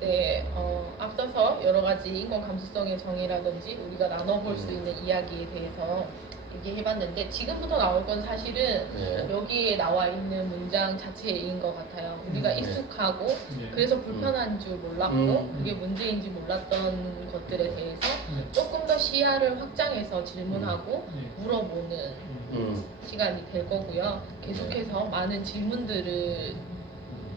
네, 앞서서 여러 가지 인권 감수성의 정의라든지 우리가 나눠볼 수 있는 이야기에 대해서 얘기해봤는데 지금부터 나올 건 사실은 여기에 나와 있는 문장 자체인 것 같아요. 우리가 익숙하고 그래서 불편한 줄 몰랐고 그게 문제인지 몰랐던 것들에 대해서 조금 더 시야를 확장해서 질문하고 물어보는 시간이 될 거고요. 계속해서 많은 질문들을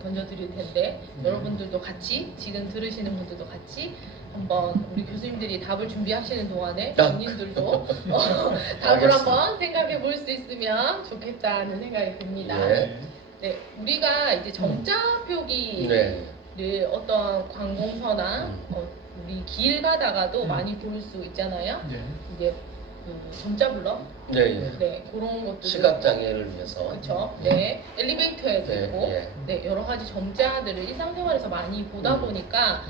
던져드릴 텐데 여러분들도 같이 지금 들으시는 분들도 같이 한번 우리 교수님들이 답을 준비하시는 동안에 본인들도 답을 한번 생각해 볼 수 있으면 좋겠다는 생각이 듭니다. 네, 우리가 이제 정자 표기를 어떤 관공서나 우리 길 가다가도 많이 볼 수 있잖아요. 이게 정자 블럭, 네, 그런 것들 시각 장애를 위해서. 그렇죠. 네, 엘리베이터에도 있고, 네, 여러 가지 정자들을 일상생활에서 많이 보다 보니까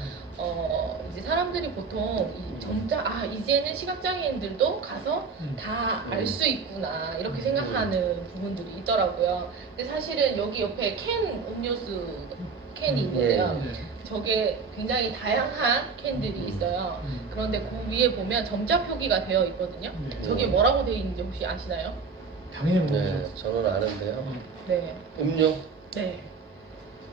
이제 사람들이 보통 이 정자, 이제는 시각장애인들도 가서 다 알 수 있구나 이렇게 생각하는 부분들이 있더라고요. 근데 사실은 여기 옆에 음료수 캔이 있는데요. 저게 굉장히 다양한 캔들이 있어요. 그런데 그 위에 보면 정자 표기가 되어 있거든요. 저게 뭐라고 되어 있는지 혹시 아시나요? 당연히 모르죠. 네, 저는 아는데요. 네. 음료. 네.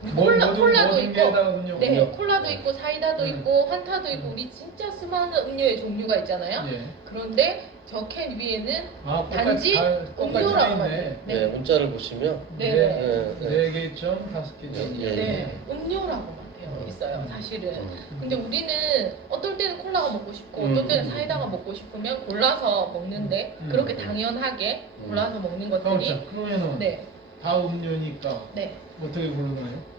모든 콜라도 있고, 게 다 음료. 네, 콜라도 있고, 사이다도 있고, 환타도 있고, 우리 진짜 수많은 음료의 종류가 있잖아요. 그런데 저 캔 위에는 단지 음료라고 있네. 네, 문자를 보시면 네 개점, 5개점. 네, 음료라고만 되어 있어요, 사실은. 근데 우리는 어떨 때는 콜라가 먹고 싶고, 어떨 때는 사이다가 먹고 싶으면 골라서 먹는데, 그렇게 당연하게 골라서 먹는 것들이, 그러면은 다 음료니까 네, 어떻게 고르나요?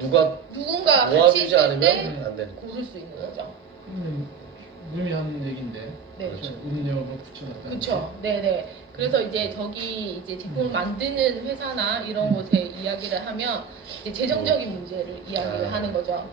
누군가 같이 모아주지 있을 않으면 때 안 돼. 고를 수 있는 거죠. 의미하는 얘긴데. 네. 그렇죠. 음료로 붙여놨다. 그렇죠. 네네. 그래서 이제 저기 이제 제품을 만드는 회사나 이런 곳에 이야기를 하면 이제 재정적인 문제를 이야기를 하는 거죠.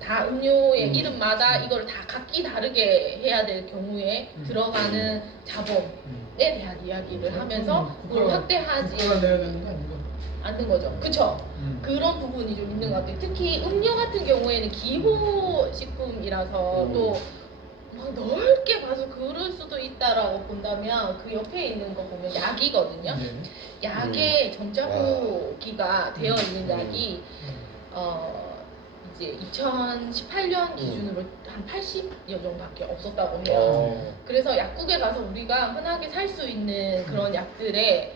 다 음료의 이름마다 이걸 다 각기 다르게 해야 될 경우에 들어가는 자본에 대한 이야기를 하면서 그걸 확대하지 국가가 내야 되는 거 아닌가? 않는 거죠. 그쵸? 그런 부분이 좀 있는 것 같아요. 특히 음료 같은 경우에는 기호식품이라서 또 막 넓게 봐서 그럴 수도 있다라고 본다면 그 옆에 있는 거 보면 약이거든요. 약에 정자표기가 되어 있는 약이 이제 2018년 기준으로 한 80여 정도밖에 없었다고 해요. 그래서 약국에 가서 우리가 흔하게 살 수 있는 그런 약들에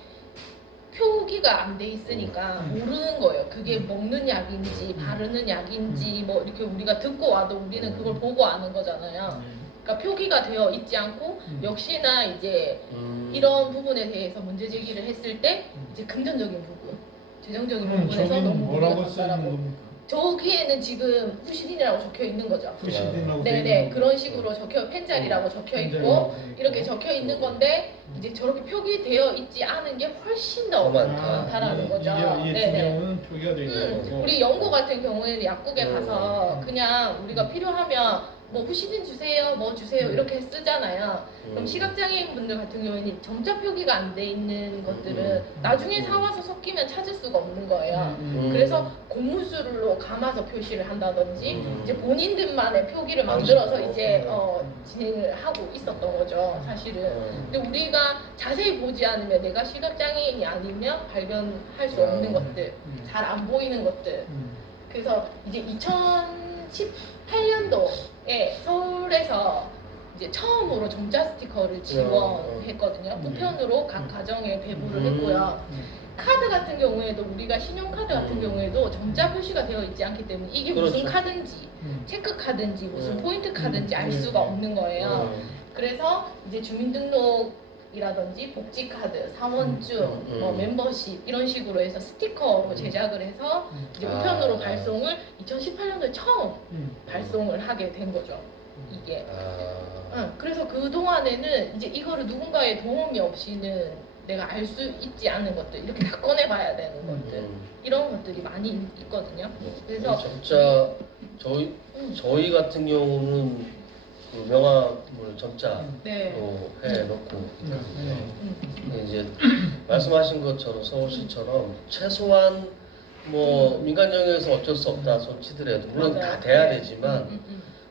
표기가 안 돼 있으니까 모르는 거예요. 그게 먹는 약인지 바르는 약인지 뭐 이렇게 우리가 듣고 와도 우리는 그걸 보고 아는 거잖아요. 그러니까 표기가 되어 있지 않고 역시나 이제 이런 부분에 대해서 문제 제기를 했을 때 이제 금전적인 부분, 재정적인 부분에서 너무 뭐라고 쓰는 문제가 겁니까? 저기에는 지금 후시딘이라고 적혀 있는 거죠. 후시딘이라고 네네, 그런 식으로 펜자리라고 적혀 있고 이렇게 적혀 있는 건데 이제 저렇게 표기되어 있지 않은 게 훨씬 더 많다라는 거죠. 이 같은 경우는 표기가 되어 있는 거고. 우리 연고 같은 경우에는 약국에 가서 그냥 우리가 필요하면 뭐 후시딘 주세요, 뭐 주세요 이렇게 쓰잖아요. 그럼 시각장애인 분들 같은 경우에는 점자 표기가 안 돼 있는 것들은 나중에 사와서 섞이면 찾을 수가 없는 거예요. 그래서 고무줄로 감아서 표시를 한다든지 이제 본인들만의 표기를 만들어서 이제 진행을 하고 있었던 거죠, 사실은. 근데 우리가 자세히 보지 않으면 내가 시각장애인이 아니면 발견할 수 없는 것들, 잘 안 보이는 것들. 그래서 이제 2018년도에 서울에서 이제 처음으로 정자 스티커를 지원했거든요. 우편으로 각 가정에 배부를 했고요. 카드 같은 경우에도 우리가 신용카드 같은 경우에도 정자 표시가 되어 있지 않기 때문에 이게 무슨 카드인지 체크 카드인지 무슨 포인트 카드인지 알 수가 없는 거예요. 그래서 이제 주민등록이라든지 복지카드, 사원증, 뭐 멤버십 이런 식으로 해서 스티커로 제작을 해서 이제 우편으로 발송을 2018년도에 처음 발송을 하게 된 거죠. 이게. 그래서 그 동안에는 이제 이거를 누군가의 도움이 없이는 내가 알 수 있지 않은 것들 이렇게 다 꺼내봐야 되는 것들 이런 것들이 많이 있거든요. 그래서 진짜 저희 같은 경우는 그 명함을 점자로 해놓고 이제 말씀하신 것처럼 서울시처럼 최소한 뭐 민간 영역에서 어쩔 수 없다 손치더라도 물론 맞아요. 다 돼야 네. 되지만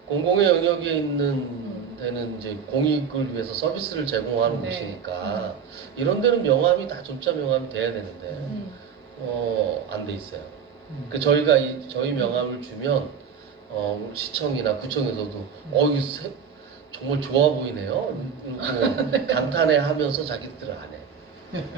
공공의 영역에 있는 데는 이제 공익을 위해서 서비스를 제공하는 네. 곳이니까 이런 데는 명함이 다 점자 명함이 돼야 되는데 안 돼 있어요. 그 저희가 저희 명함을 주면 시청이나 구청에서도 이거 정말 좋아 보이네요. 그리고 감탄해하면서 자기들은 안 해.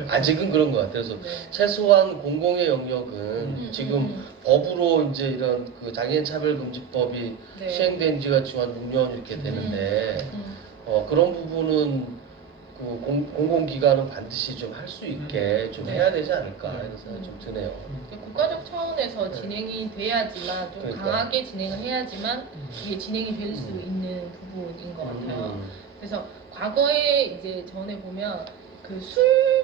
아직은 그런 것 같아요. 그래서 네. 최소한 공공의 영역은 지금 법으로 이제 이런 그 장애인 차별금지법이 네. 시행된 지가 지금 한 6년 이렇게 되는데 그런 부분은 그 공공기관은 반드시 좀 할 수 있게 좀 네. 해야 되지 않을까 이런 생각이 좀 드네요. 국가적 차원에서 진행이 돼야지만 좀 그러니까. 강하게 진행을 해야지만 이게 진행이 될 수 있는 부분인 것 같아요. 그래서 과거에 이제 전에 보면 그 술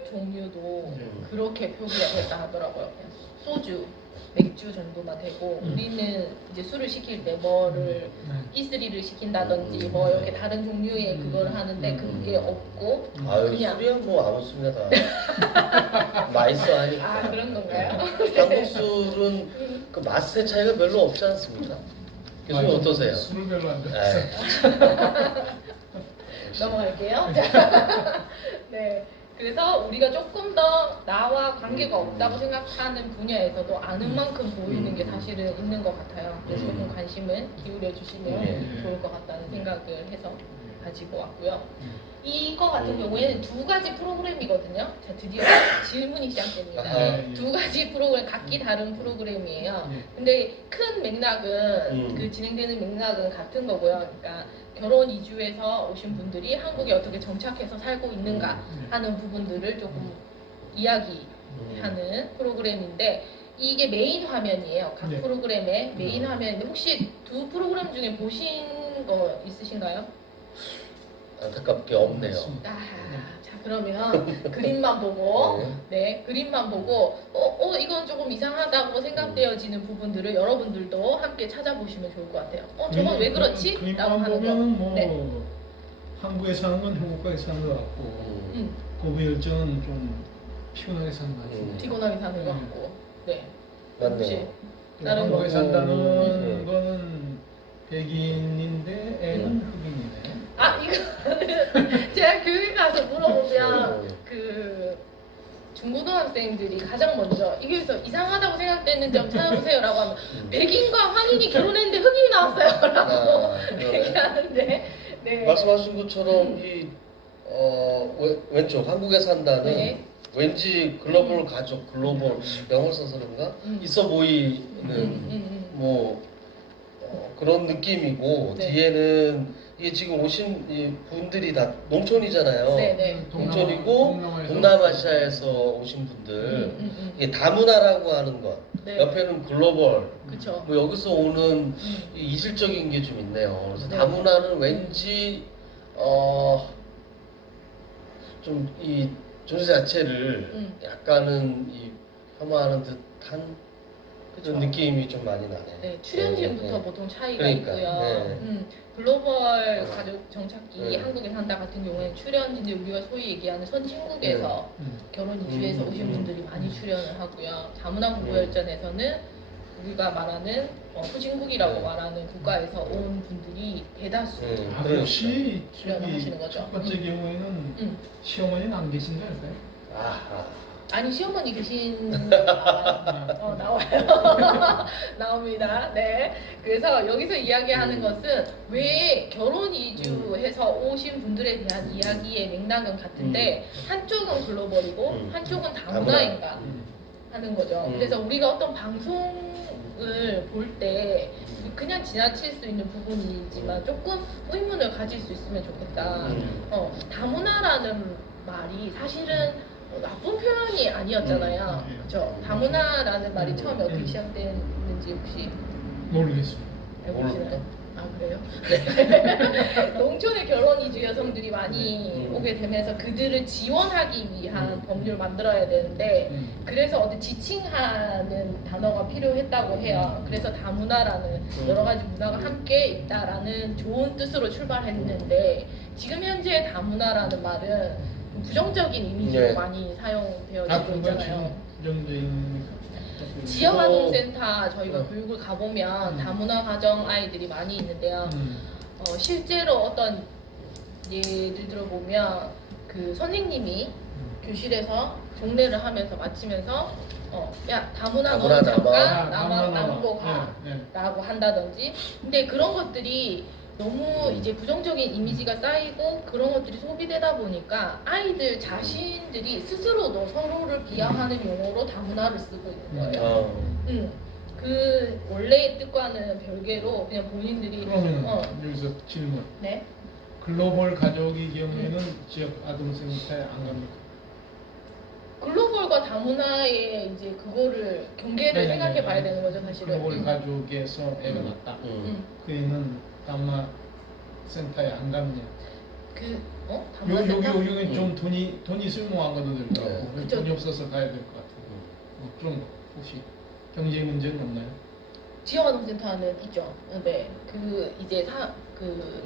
종류도 그렇게 표기가 됐다 하더라고요. 그냥 소주, 맥주 정도만 되고 우리는 이제 술을 시킬 때 뭐를 E3를 시킨다든지 뭐 이렇게 다른 종류의 그거를 하는데 그게 없고 아유 그냥 술이야 뭐 아무 술이나 다 맛있어 하니까. 아 그런 건가요? 한국 술은 그 맛의 차이가 별로 없지 않습니까? 교수님 어떠세요? 술을 별로 안 네. 좋아해요. 넘어갈게요. 네. 그래서 우리가 조금 더 나와 관계가 없다고 생각하는 분야에서도 아는 만큼 보이는 게 사실은 있는 것 같아요. 그래서 조금 관심을 기울여 주시면 좋을 것 같다는 생각을 해서 가지고 왔고요. 이거 같은 경우에는 두 가지 프로그램이거든요. 자, 드디어 질문이 시작됩니다. 아하. 두 가지 프로그램, 각기 다른 프로그램이에요. 근데 큰 맥락은, 그 진행되는 맥락은 같은 거고요. 그러니까 결혼 이주에서 오신 분들이 한국에 어떻게 정착해서 살고 있는가 하는 부분들을 조금 이야기하는 프로그램인데 이게 메인 화면이에요. 각 네. 프로그램의 메인 화면인데 혹시 두 프로그램 중에 보신 거 있으신가요? 안타깝게 없네요. 자 그러면 그림만 보고 네 그림만 보고 이건 조금 이상하다고 생각되어지는 부분들을 여러분들도 함께 찾아보시면 좋을 것 같아요. 저건 왜 그렇지? 라고 그림만 하는 보면 거. 뭐 네. 한국에 사는 건 행복하게 사는 것 같고 고부 열정은 좀 피곤하게 사는 것 같은데. 피곤하게 사는 것 같고. 네. 혹시 맞네요. 다른 한국에 거. 산다는 거는 백인인데 애는 흑인이네. 이거는 제가 교회 가서 물어보면 그 중고등학생들이 가장 먼저 이게서 이상하다고 생각되는 점 찾아보세요라고 하면 백인과 한인이 결혼했는데 흑인이 나왔어요라고 얘기하는데 네. 말씀하신 것처럼 왼쪽 한국에 산다는 네. 왠지 글로벌 가족, 글로벌 영어를 써서 그런가 있어 보이는 뭐 그런 느낌이고 네. 뒤에는 이게 지금 오신 이 분들이 다 농촌이잖아요. 네네. 농촌이고 동남아시아에서 오신 분들 이게 다문화라고 하는 것. 네. 옆에는 글로벌. 그쵸. 뭐 여기서 오는 이 이질적인 게 좀 있네요. 그래서 네. 다문화는 왠지 좀 이 존재 자체를 약간은 이 폄하하는 듯한 그런 느낌이 좀 많이 나네. 네, 출연진부터 네. 보통 차이가 그러니까, 있고요. 네. 글로벌 가족 정착기 네. 한국에 산다 같은 경우에 출연진들 우리가 소위 얘기하는 선진국에서 결혼 이주해서 오신 분들이 많이 출연을 하고요. 다문화 구구열전에서는 우리가 말하는 후진국이라고 말하는 국가에서 온 분들이 대다수 혹시 출연을 하시는 거죠. 첫 번째 경우에는 시어머니는 안 계신가 할까요? 아하. 아니 시어머니 계신 나와요. 나옵니다. 네. 그래서 여기서 이야기하는 것은 왜 결혼 이주해서 오신 분들에 대한 이야기의 맥락은 같은데 한쪽은 글로벌이고 한쪽은 다문화인가 하는 거죠. 그래서 우리가 어떤 방송을 볼 때 그냥 지나칠 수 있는 부분이지만 조금 의문을 가질 수 있으면 좋겠다. 다문화라는 말이 사실은 나쁜 표현이 아니었잖아요. 그렇죠? 다문화라는 말이 처음에 어떻게 시작됐는지 혹시 모르겠어요. 알고 계시나요? 그래요? 농촌의 결혼 이주 여성들이 많이 오게 되면서 그들을 지원하기 위한 법률을 만들어야 되는데 그래서 어디 지칭하는 단어가 필요했다고 해요. 그래서 다문화라는 여러 가지 문화가 함께 있다라는 좋은 뜻으로 출발했는데 지금 현재 다문화라는 말은 부정적인 이미지로 많이 사용되어지고 있잖아요. 부정적인 지역아동센터 저희가 어. 교육을 가보면 다문화 가정 아이들이 많이 있는데요. 실제로 어떤 예를 들어보면 그 선생님이 교실에서 종례를 하면서 마치면서 야 다문화 너는 잠깐 남고 가 라고 한다든지. 근데 그런 것들이 너무 이제 부정적인 이미지가 쌓이고 그런 것들이 소비되다 보니까 아이들 자신들이 스스로도 서로를 비하하는 용어로 다문화를 쓰고 있는 거예요. 그 원래의 뜻과는 별개로 그냥 본인들이. 그러면 여기서 질문. 네. 글로벌 가족의 경우에는 지역 아동센터에 안 갑니까? 글로벌과 다문화의 이제 그거를 경계를 생각해 봐야 되는 거죠, 사실은. 글로벌 가족에서 애가 낳았다. 그 애는 다문화 센터에 안 갔냐? 다문화 센터? 여기 좀 돈이 쓸모한 것도 들더라고. 그쵸. 돈이 없어서 가야 될 것 같아요. 그런 거 혹시 경제 문제는 없나요? 지역아동센터는 있죠. 네. 그 이제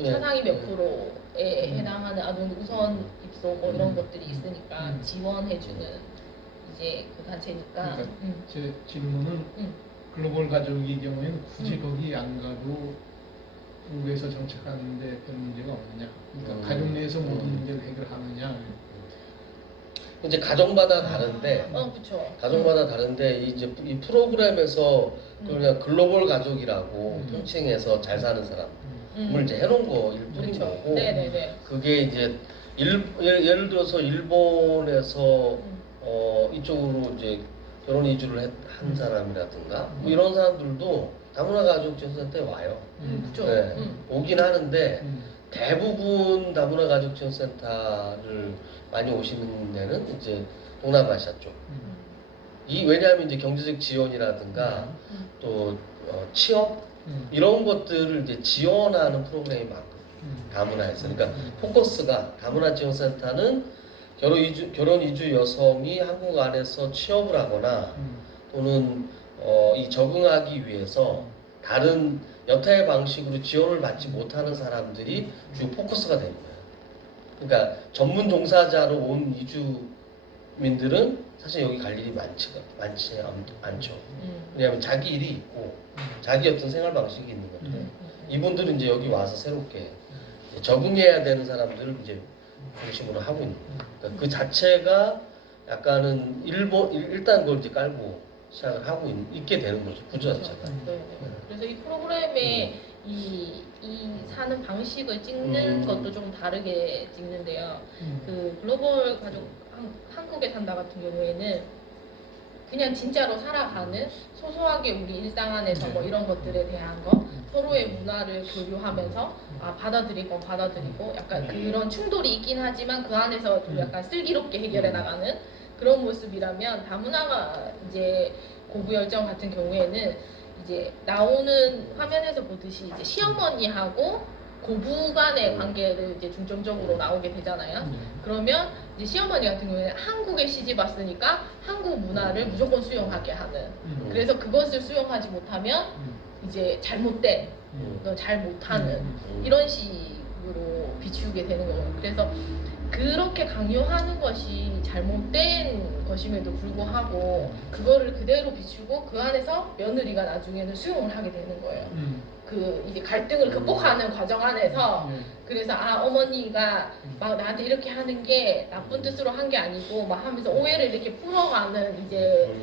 차상위 몇 프로에 해당하는 아동 우선 입소 뭐 이런 것들이 있으니까 지원해주는 이제 그 단체니까. 그러니까 제 질문은 글로벌 가족의 경우에는 굳이 거기 안 가도 한국에서 정착하는데 별 문제가 없느냐? 그러니까 가족 내에서 모든 문제를 해결하느냐? 이제 가정마다 다른데, 그렇죠. 가정마다 다른데 이제 이 프로그램에서 그냥 글로벌 가족이라고 통칭해서 잘 사는 사람을 이제 해놓은 거일 뿐인 그렇죠. 거고, 네네네. 그게 이제 예를 들어서 일본에서 이쪽으로 이제 결혼 이주를 한 사람이라든가 뭐 이런 사람들도 다문화 가족 지원센터에 와요. 그렇죠. 네, 오긴 하는데 대부분 다문화 가족 지원센터를 많이 오시는 데는 이제 동남아시아 쪽. 왜냐하면 이제 경제적 지원이라든가 또 취업 이런 것들을 이제 지원하는 프로그램이 많거든요. 다문화에서. 그러니까 포커스가 다문화 지원센터는 결혼 이주 여성이 한국 안에서 취업을 하거나 또는 이 적응하기 위해서 다른 여타의 방식으로 지원을 받지 못하는 사람들이 주 포커스가 되는 거예요. 그러니까 전문 종사자로 온 이주민들은 사실 여기 갈 일이 많지 않죠. 왜냐하면 자기 일이 있고 자기 어떤 생활 방식이 있는 건데 이분들은 이제 여기 와서 새롭게 적응해야 되는 사람들을 이제 중심으로 하고 있는 거예요. 그러니까 그 자체가 약간은 일단 그걸 이제 깔고 시작을 하고 있게 되는 거죠. 구조 자체가. 네. 그래서 이 프로그램에 이 사는 방식을 찍는 것도 좀 다르게 찍는데요. 그 글로벌 가족 한국에 산다 같은 경우에는 그냥 진짜로 살아가는 소소하게 우리 일상 안에서 뭐 이런 것들에 대한 거 서로의 문화를 교류하면서 받아들일 건 받아들이고 약간 그런 충돌이 있긴 하지만 그 안에서 좀 약간 슬기롭게 해결해 나가는 그런 모습이라면 다문화가 이제 고부열정 같은 경우에는 이제 나오는 화면에서 보듯이 이제 시어머니하고 고부 간의 관계를 이제 중점적으로 나오게 되잖아요. 그러면 이제 시어머니 같은 경우에는 한국에 시집 왔으니까 한국 문화를 무조건 수용하게 하는. 그래서 그것을 수용하지 못하면 이제 잘못된, 너 잘 못하는 이런 식으로 비추게 되는 거예요. 그래서 그렇게 강요하는 것이 잘못된 것임에도 불구하고 그거를 그대로 비추고 그 안에서 며느리가 나중에는 수용을 하게 되는 거예요. 그 이제 갈등을 극복하는 과정 안에서 그래서 어머니가 막 나한테 이렇게 하는 게 나쁜 뜻으로 한 게 아니고 막 하면서 오해를 이렇게 풀어가는 이제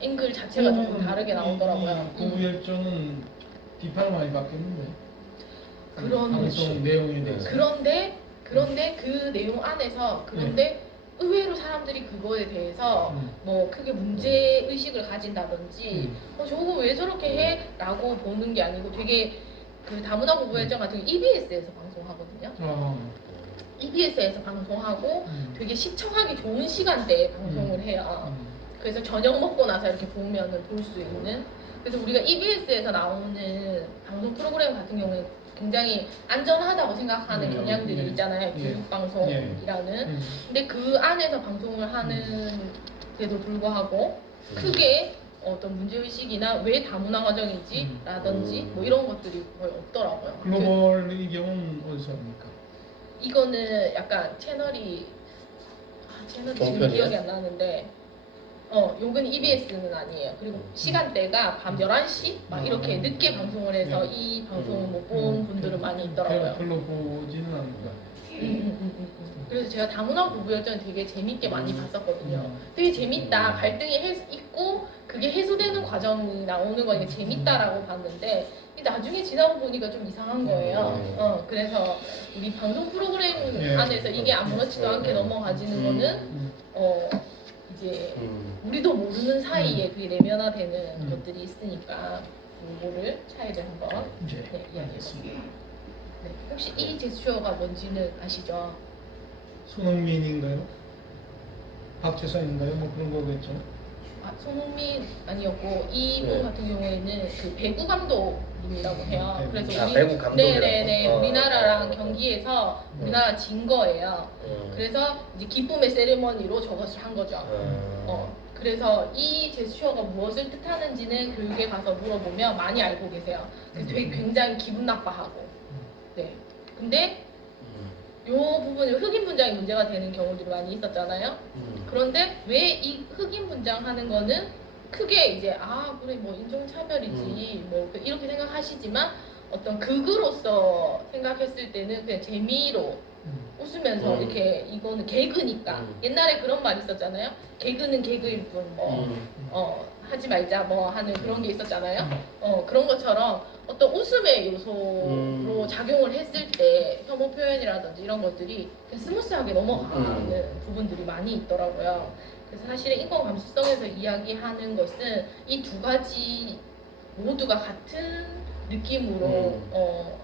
앵글 자체가 좀 다르게 나오더라고요. 고부열정은 비판을 많이 받겠는데. 그런 방송 내용에 대해서. 그런데 그 내용 안에서 의외로 사람들이 그거에 대해서 뭐 크게 문제 의식을 가진다든지 저거 왜 저렇게 해? 라고 보는 게 아니고 되게 그 다문화 고부열정 같은 게 EBS에서 방송하거든요. EBS에서 방송하고 되게 시청하기 좋은 시간대에 방송을 해요. 그래서 저녁 먹고 나서 이렇게 보면은 볼 수 있는. 그래서 우리가 EBS에서 나오는 방송 프로그램 같은 경우에 굉장히 안전하다고 생각하는 경향들이 있잖아요. 교육방송이라는. 근데 그 안에서 방송을 하는데도 불구하고 크게 어떤 문제의식이나 왜 다문화 가정이지? 라든지 뭐 이런 것들이 거의 없더라고요. 글로벌의 경우는 어디서 합니까? 이거는 약간 채널이 지금 기억이 안 나는데 요건 EBS는 아니에요. 그리고 시간대가 밤 11시 막 이렇게 늦게 방송을 해서 이 방송을 못 본 분들은 많이 있더라고요. 별로 보지는 않는 것 같아요. 그래서 제가 다문화 부부열전 되게 재밌게 많이 봤었거든요. 되게 재밌다. 갈등이 있고 그게 해소되는 과정이 나오는 거니까 재밌다라고 봤는데 나중에 지나고 보니까 좀 이상한 거예요. 그래서 우리 방송 프로그램 안에서 이게 아무렇지도 않게 넘어가지는 거는 이제 우리도 모르는 사이에 그게 내면화되는 것들이 있으니까 그거를 차이를 한번 이야기해보겠습니다. 네, 혹시 이 제스처가 뭔지는 아시죠? 손흥민인가요? 박재성인가요? 뭐 그런 거겠죠. 손흥민 아니었고 이분 같은 경우에는 그 배구 감독님이라고 해요. 그래서 배구 감독이라고? 네네네 우리나라랑 경기에서 우리나라 진 거예요. 그래서 이제 기쁨의 세리머니로 저것을 한 거죠. 그래서 이 제스처가 무엇을 뜻하는지는 교육에 가서 물어보면 많이 알고 계세요. 되게 굉장히 기분 나빠하고. 네. 근데 요 부분이 흑인 분장이 문제가 되는 경우들이 많이 있었잖아요. 그런데 왜 이 흑인 분장하는 거는 크게 이제 그래 뭐 인종차별이지 뭐 이렇게 생각하시지만 어떤 극으로서 생각했을 때는 그냥 재미로 웃으면서 이렇게 이거는 개그니까 옛날에 그런 말 있었잖아요. 개그는 개그일 뿐 하지 말자 뭐 하는 그런 게 있었잖아요. 그런 것처럼 어떤 웃음의 요소로 작용을 했을 때 혐오 표현이라든지 이런 것들이 그냥 스무스하게 넘어가는 부분들이 많이 있더라고요. 그래서 사실은 인권 감수성에서 이야기하는 것은 이 두 가지 모두가 같은 느낌으로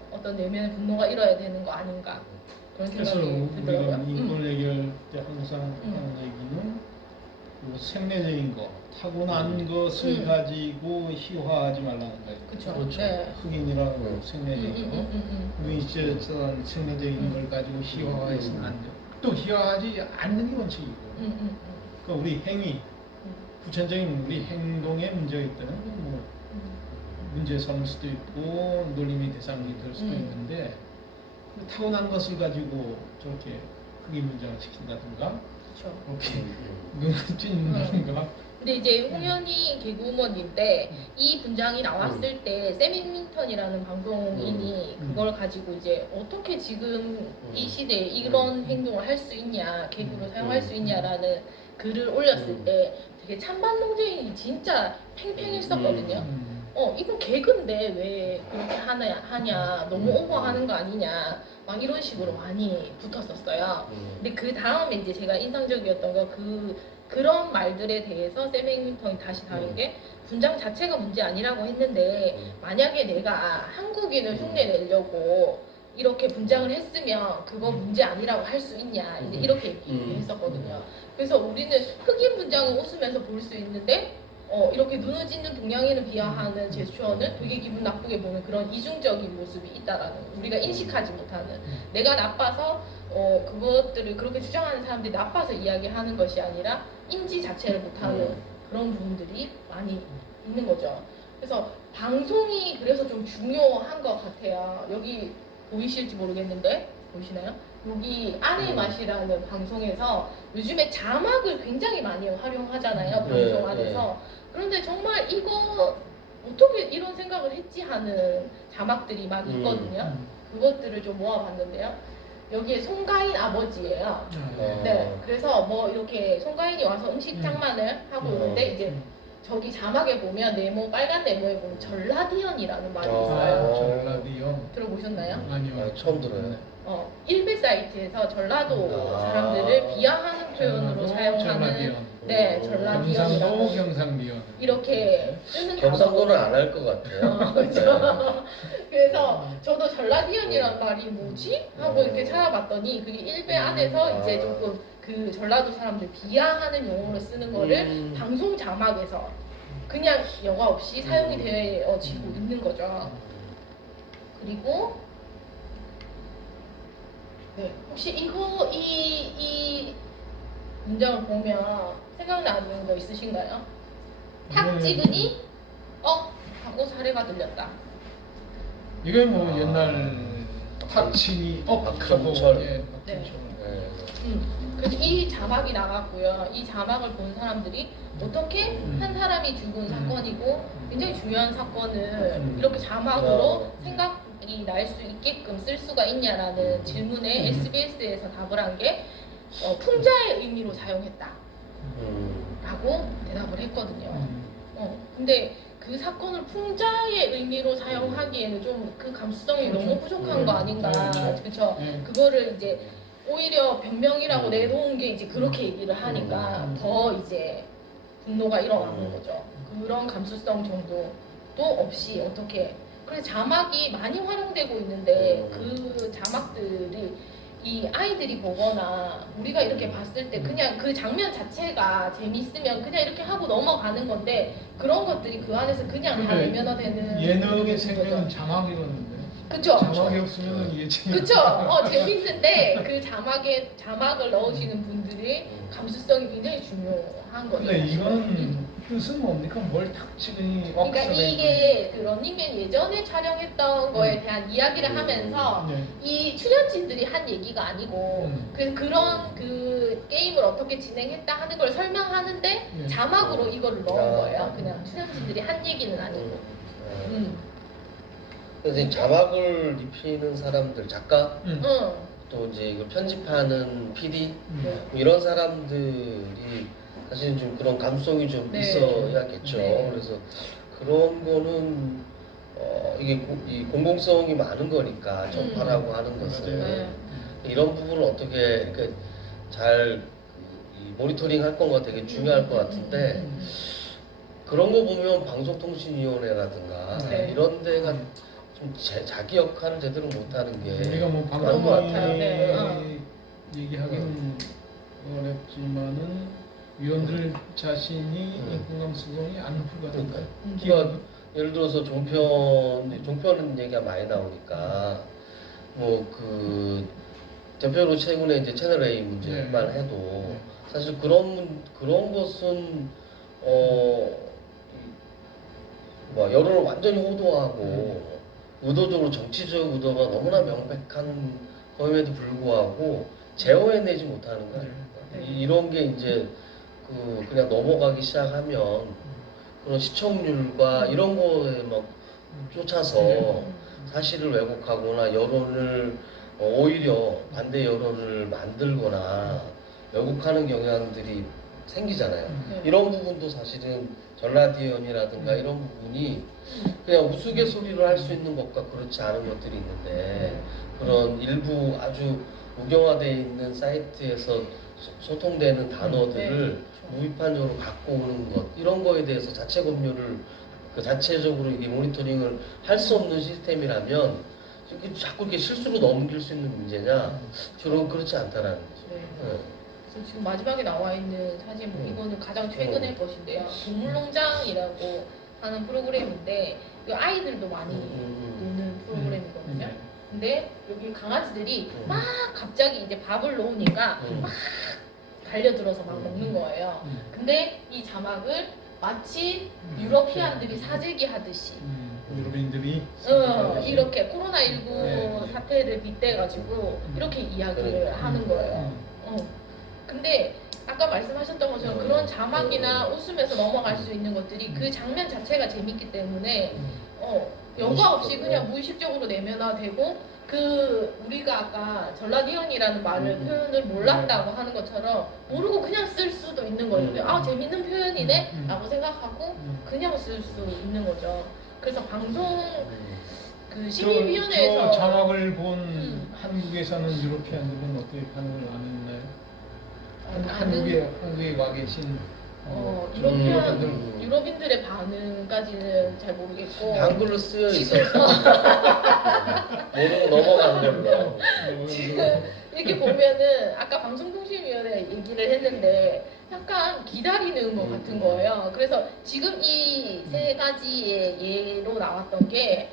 어떤 내면의 분노가 일어야 되는 거 아닌가 그런 그래서 생각이 우리가 들더라고요. 인권 얘기할 때 항상 하는 얘기는 그 생리적인 거, 타고난 것을 가지고 희화하지 말라는 거예요. 그렇죠. 네. 흑인이라는 생리적인 거, 흑인이 생리적인 걸 가지고 희화화해서는 안 돼요. 또 희화하지 않는 게 원칙이고. 그러니까 우리 행위, 구체적인 우리 행동에 문제가 있다는 건 뭐 문제 삼을 수도 있고 놀림의 대상이 될 수도 있는데 타고난 것을 가지고 저렇게 흑인 문장을 시킨다든가 그렇죠. 눈을 찢는다든가. 근데 이제 홍현희 개그우먼인데 이 분장이 나왔을 때 샘 힐밍턴이라는 방송인이 그걸 가지고 이제 어떻게 지금 이 시대에 이런 행동을 할 수 있냐, 개그로 사용할 수 있냐라는 글을 올렸을 때 되게 찬반 논쟁이 진짜 팽팽했었거든요. 이건 개그인데 왜 그렇게 하냐, 너무 오버하는 거 아니냐, 막 이런 식으로 많이 붙었었어요. 근데 그 다음에 이제 제가 인상적이었던 거 그런 말들에 대해서 샘 힐밍턴이 다시 다른 게 분장 자체가 문제 아니라고 했는데 만약에 내가 한국인을 흉내 내려고 이렇게 분장을 했으면 그거 문제 아니라고 할 수 있냐 이제 이렇게 얘기했었거든요. 그래서 우리는 흑인 분장을 웃으면서 볼 수 있는데 이렇게 눈을 찢는 동양인을 비하하는 제스처는 되게 기분 나쁘게 보는 그런 이중적인 모습이 있다라는 우리가 인식하지 못하는 내가 나빠서 그것들을 그렇게 주장하는 사람들이 나빠서 이야기하는 것이 아니라 인지 자체를 못하는 그런 부분들이 많이 있는 거죠. 그래서 방송이 그래서 좀 중요한 것 같아요. 여기 보이실지 모르겠는데 보이시나요? 여기 안의 맛이라는 방송에서 요즘에 자막을 굉장히 많이 활용하잖아요. 방송 안에서. 그런데 정말 이거 어떻게 이런 생각을 했지 하는 자막들이 막 있거든요. 그것들을 좀 모아봤는데요. 여기에 송가인 아버지예요. 네, 그래서 뭐 이렇게 송가인이 와서 음식 장만을 하고 있는데 이제 저기 자막에 보면 네모 빨간 네모에 보면 전라디언이라는 말이 있어요. 전라디언 들어보셨나요? 아니요, 처음 들어요. 일베 사이트에서 전라도 사람들을 비하하는 표현으로 사용하는 전라디언이라고 경상디언 이렇게 쓰는 경상도는 안 할 것 같아요. 그렇죠. 그래서 저도 전라디언이라는 말이 뭐지? 하고 이렇게 찾아봤더니 그게 일베 안에서 이제 조금 그 전라도 사람들 비하하는 용어를 쓰는 거를 방송 자막에서 그냥 영화 없이 사용이 되어지고 있는 거죠. 그리고 혹시 이 문장을 보면 생각나는 거 있으신가요? 탁 찍으니 하고 사례가 들렸다. 이건 뭐 옛날 탁치니 박형철. 네. 그래서 이 자막이 나갔고요. 이 자막을 본 사람들이 어떻게 한 사람이 죽은 사건이고 굉장히 중요한 사건을 이렇게 자막으로 생각이 날 수 있게끔 쓸 수가 있냐라는 질문에 SBS에서 답을 한 게 풍자의 의미로 사용했다 라고 대답을 했거든요. 근데 그 사건을 풍자의 의미로 사용하기에는 좀 그 감수성이 너무 부족한 거 아닌가. 그쵸? 그거를 이제 오히려 변명이라고 내놓은 게 이제 그렇게 얘기를 하니까 더 이제 분노가 일어나는 거죠. 그런 감수성 정도도 없이 어떻게. 그래서 자막이 많이 활용되고 있는데 그 자막들이 이 아이들이 보거나 우리가 이렇게 봤을 때 그냥 그 장면 자체가 재밌으면 그냥 이렇게 하고 넘어가는 건데 그런 것들이 그 안에서 그냥 다 외면화되는 예능의 생명은 자막이었는데 그쵸? 자막이 없으면 이게 그쵸? 재밌는데 그 자막을 넣으시는 분들이 감수성이 굉장히 중요한 거죠. 근데 이건 뜻은 뭡니까? 뭘 탁치니 그러니까 이게 그 런닝맨 예전에 촬영했던 거에 대한 이야기를 하면서 이 출연진들이 한 얘기가 아니고 그래서 그런 그 게임을 어떻게 진행했다 하는 걸 설명하는데 자막으로 이거를 넣은 거예요. 그냥 출연진들이 한 얘기는 아니고. 그래서 이 자막을 입히는 사람들, 작가, 또 이제 이걸 편집하는 PD 이런 사람들이 사실 좀 그런 감성이 좀 있어야겠죠. 그래서 그런 거는 이게 이 공공성이 많은 거니까 전파라고 하는 것은 이런 부분을 어떻게 이렇게 잘 모니터링 할 건가 되게 중요할 것 같은데 그런 거 보면 방송통신위원회라든가 이런 데가 좀 자기 역할을 제대로 못하는 게 우리가 뭐 그런 것 같아요. 얘기하기는 어렵지만은 위원들 자신이 인권감수성이 안 훌륭하니까. 그러니까 예를 들어서 종편 얘기가 많이 나오니까 뭐 그 대표로 최근에 이제 채널 A 문제만 해도 사실 그런 것은 뭐 여론을 완전히 호도하고 의도적으로 정치적 의도가 너무나 명백한 거임에도 불구하고 제어해내지 못하는 거예요. 이런 게 이제 그냥 넘어가기 시작하면 그런 시청률과 이런 거에 막 쫓아서 사실을 왜곡하거나 여론을 오히려 반대 여론을 만들거나 왜곡하는 경향들이 생기잖아요. 이런 부분도 사실은 전라디언이라든가 이런 부분이 그냥 우스갯소리를 할 수 있는 것과 그렇지 않은 것들이 있는데 그런 일부 아주 우경화되어 있는 사이트에서 소통되는 단어들을 무비판적으로 갖고 오는 것 이런 거에 대해서 자체 검열을 자체적으로 이게 모니터링을 할 수 없는 시스템이라면 자꾸 이렇게 실수로 넘길 수 있는 문제냐 저는 그렇지 않다라는 거죠. 그래서 지금 마지막에 나와 있는 사진 이거는 가장 최근의 것인데요. 동물농장이라고 하는 프로그램인데 이 아이들도 많이 노는 프로그램이거든요. 근데 여기 강아지들이 막 갑자기 이제 밥을 놓으니까 막 달려들어서 막 먹는 거예요. 근데 이 자막을 마치 유러피안들이 사재기 하듯이 유럽인들이 이렇게 코로나19 사태를 빗대가지고 이렇게 이야기를 하는 거예요. 근데 아까 말씀하셨던 것처럼 그런 자막이나 웃으면서 넘어갈 수 있는 것들이 그 장면 자체가 재밌기 때문에 연관 없이 그냥 무의식적으로 내면화되고 우리가 아까 전라디언이라는 말을 표현을 몰랐다고 하는 것처럼 모르고 그냥 쓸 수도 있는 거예요. 아 재밌는 표현이네 라고 생각하고 그냥 쓸 수 있는 거죠. 그래서 방송 그 심의위원회에서 저 자막을 본 한국에서는 유로피안들은 어떻게 반응을 안 했나요? 한국에 와 계신 유럽인들의 반응까지는 잘 모르겠고 한글로 쓰여 있어요. 모르고 넘어가는 걸로. 이렇게 보면은 아까 방송통신위원회 얘기를 했는데 약간 기다리는 것 같은 거예요. 그래서 지금 이 세 가지의 예로 나왔던 게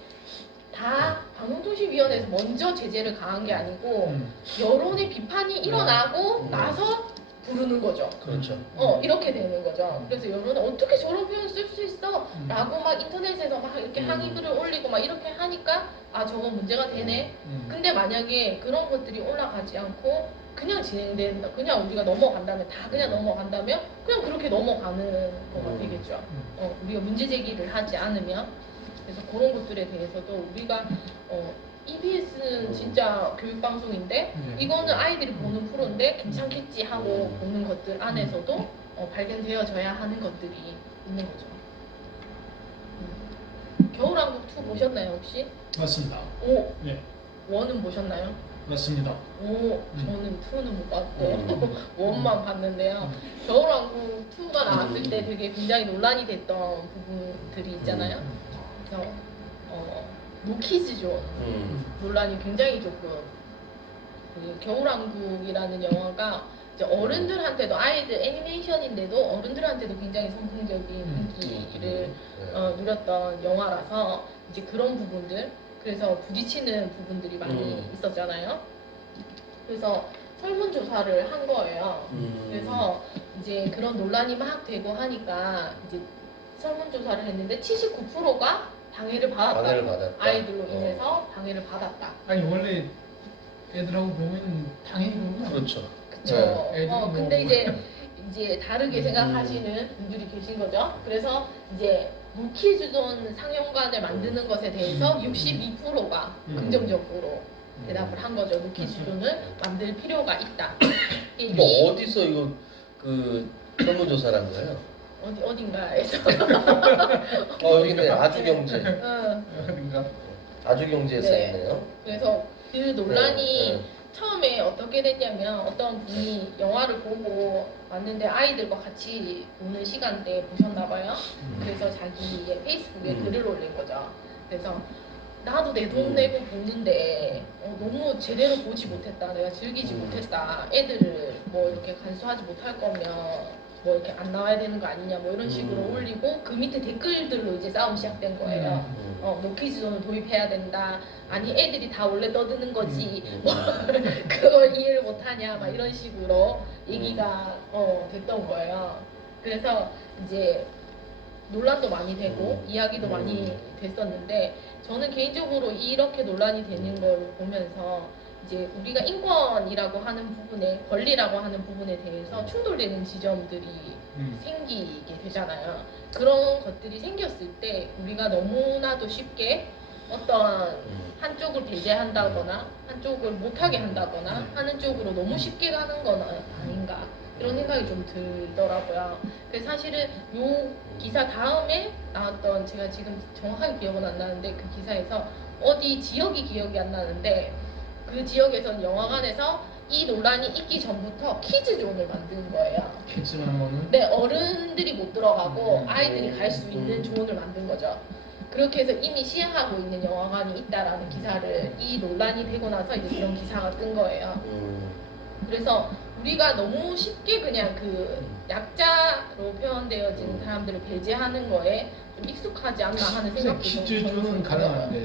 다 방송통신위원회에서 먼저 제재를 가한 게 아니고 여론의 비판이 일어나고 나서 부르는 거죠. 그렇죠. 이렇게 되는 거죠. 그래서 여론은 어떻게 저런 표현 쓸 수 있어? 라고 막 인터넷에서 막 이렇게 항의글을 올리고 막 이렇게 하니까 아 저거 문제가 되네. 근데 만약에 그런 것들이 올라가지 않고 그냥 진행된다. 그냥 우리가 넘어간다면 다 그냥 넘어간다면 그냥 그렇게 넘어가는 거가 되겠죠. 우리가 문제 제기를 하지 않으면. 그래서 그런 것들에 대해서도 우리가 EBS는 진짜 교육방송인데 이거는 아이들이 보는 프로인데 괜찮겠지 하고 보는 것들 안에서도 발견되어져야 하는 것들이 있는 거죠. 겨울왕국 2 보셨나요 혹시? 맞습니다. 오, 네, 1은 보셨나요? 맞습니다. 오, 저는 2는 못 봤고 1만 봤는데요. 겨울왕국 2가 나왔을 때 되게 굉장히 논란이 됐던 부분들이 있잖아요. 그래서 노키즈존 논란이 굉장히 조금 그 겨울왕국이라는 영화가 이제 어른들한테도 아이들 애니메이션인데도 어른들한테도 굉장히 선풍적인 인기를 누렸던 영화라서 이제 그런 부분들 그래서 부딪히는 부분들이 많이 있었잖아요. 그래서 설문조사를 한 거예요. 그래서 이제 그런 논란이 막 되고 하니까 이제 설문조사를 했는데 79%가 방해를 받았다. 아이들로 인해서 방해를 받았다. 아니 원래 애들하고 보면 당연히 그런 그렇죠. 그렇죠. 네. 근데 이제 다르게 생각하시는 분들이 계신 거죠. 그래서 이제 노키즈존 상영관을 만드는 것에 대해서 62%가 긍정적으로 대답을 한 거죠. 노키즈존을 만들 필요가 있다. 이거 어디서 이거 그 설문조사란 거예요? 어딘가에서. 여기네 아주경제. 어딘가. 아주경제에서 네. 있네요. 그래서 그 논란이 네. 처음에 어떻게 됐냐면 어떤 분이 영화를 보고 왔는데 아이들과 같이 보는 시간대에 보셨나 봐요. 그래서 자기의 페이스북에 글을 올린 거죠. 그래서 나도 내 돈 내고 보는데 너무 제대로 보지 못했다. 내가 즐기지 못했다. 애들을 뭐 이렇게 간수하지 못할 거면 뭐 이렇게 안 나와야 되는 거 아니냐 뭐 이런 식으로 올리고 그 밑에 댓글들로 이제 싸움 시작된 거예요. 노키즈존을 도입해야 된다. 아니 애들이 다 원래 떠드는 거지. 뭐 그걸 이해를 못하냐 막 이런 식으로 얘기가 됐던 거예요. 그래서 이제 논란도 많이 되고 이야기도 많이 됐었는데 저는 개인적으로 이렇게 논란이 되는 걸 보면서 이제 우리가 인권이라고 하는 부분에 권리라고 하는 부분에 대해서 충돌되는 지점들이 생기게 되잖아요. 그런 것들이 생겼을 때 우리가 너무나도 쉽게 어떤 한쪽을 배제한다거나 한쪽을 못하게 한다거나 하는 쪽으로 너무 쉽게 가는 건 아닌가 이런 생각이 좀 들더라고요. 그래서 사실은 요 기사 다음에 나왔던 제가 지금 정확하게 기억은 안 나는데 그 기사에서 어디 지역이 기억이 안 나는데 그 지역에서는 영화관에서 이 논란이 있기 전부터 키즈존을 만든 거예요. 키즈존은? 네, 어른들이 못 들어가고 아이들이 갈 수 있는 존을 만든 거죠. 그렇게 해서 이미 시행하고 있는 영화관이 있다라는 기사를 이 논란이 되고 나서 이제 그런 기사가 뜬 거예요. 그래서 우리가 너무 쉽게 그냥 그 약자로 표현되어진 사람들을 배제하는 거에 좀 익숙하지 않나 하는 생각도 좀 키즈존은 가능한데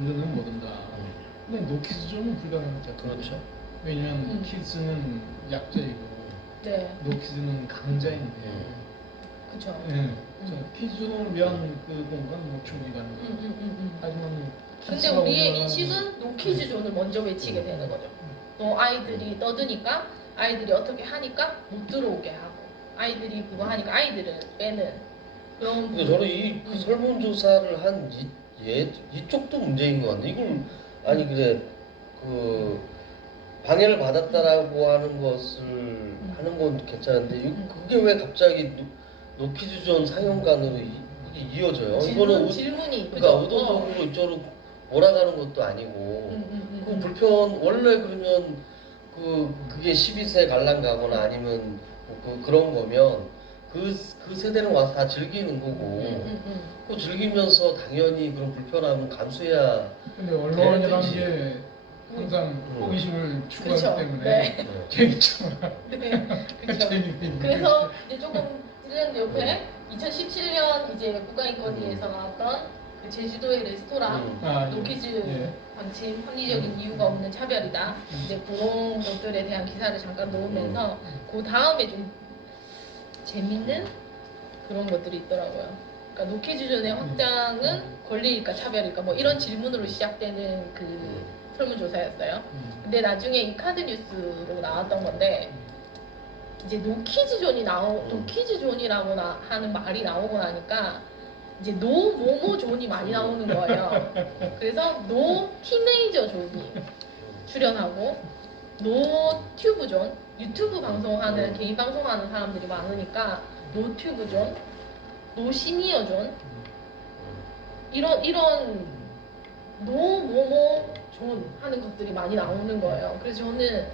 우리는 못 온다. 음. 근데 노키즈존은 불가능하죠. 그렇죠. 왜냐면 키즈는 약자이고 네, 노키즈는 강자인데. 그렇죠. 네. 키즈존을 위한 그 공간 뭐 충분히 가능. 하지만 근데 우리의 인식은 노키즈존을 먼저 외치게 되는 거죠. 또 아이들이 떠드니까 아이들이 어떻게 하니까 못 들어오게 하고 아이들이 그거 하니까 아이들을 빼는 그런. 근데 저는 이 설문조사를 한 이쪽도 문제인 것 같아요. 이걸 아니 그래 그 방해를 받았다라고 하는 것을 하는 건 괜찮은데 그게 왜 갑자기 노키즈존 상영관으로 이게 이어져요? 이거는 질문이 그러니까 의도적으로 이쪽으로 몰아가는 것도 아니고 그 불편 원래 그러면 그게 12세 관람 가거나 아니면 그런 거면 그 세대는 와서 다 즐기는 거고 그 즐기면서 당연히 그런 불편함은 감수해야. 근데 언론이란 게 항상 호기심을 추구하기 때문에 재밌잖아. 네, 그렇죠. 그래서 이제 조금 트렌드 옆에 2017년 이제 국가인권위에서 나왔던 그 제주도의 레스토랑 노키즈 방침 합리적인 이유가 없는 차별이다. 이제 그런 것들에 대한 기사를 잠깐 놓으면서 그 다음에 좀 재밌는 그런 것들이 있더라고요. 그러니까 노키즈존의 확장은 권리일까 차별일까 뭐 이런 질문으로 시작되는 그 설문조사였어요. 근데 나중에 이 카드 뉴스로 나왔던 건데 이제 노키즈존이라고 하는 말이 나오고 나니까 이제 노모모 존이 많이 나오는 거예요. 그래서 노 티네이저 존이 출연하고 노 튜브 존, 유튜브 방송하는 개인 방송하는 사람들이 많으니까 노 튜브 존, 노 시니어 존 이런 노모모 존 하는 것들이 많이 나오는 거예요. 그래서 저는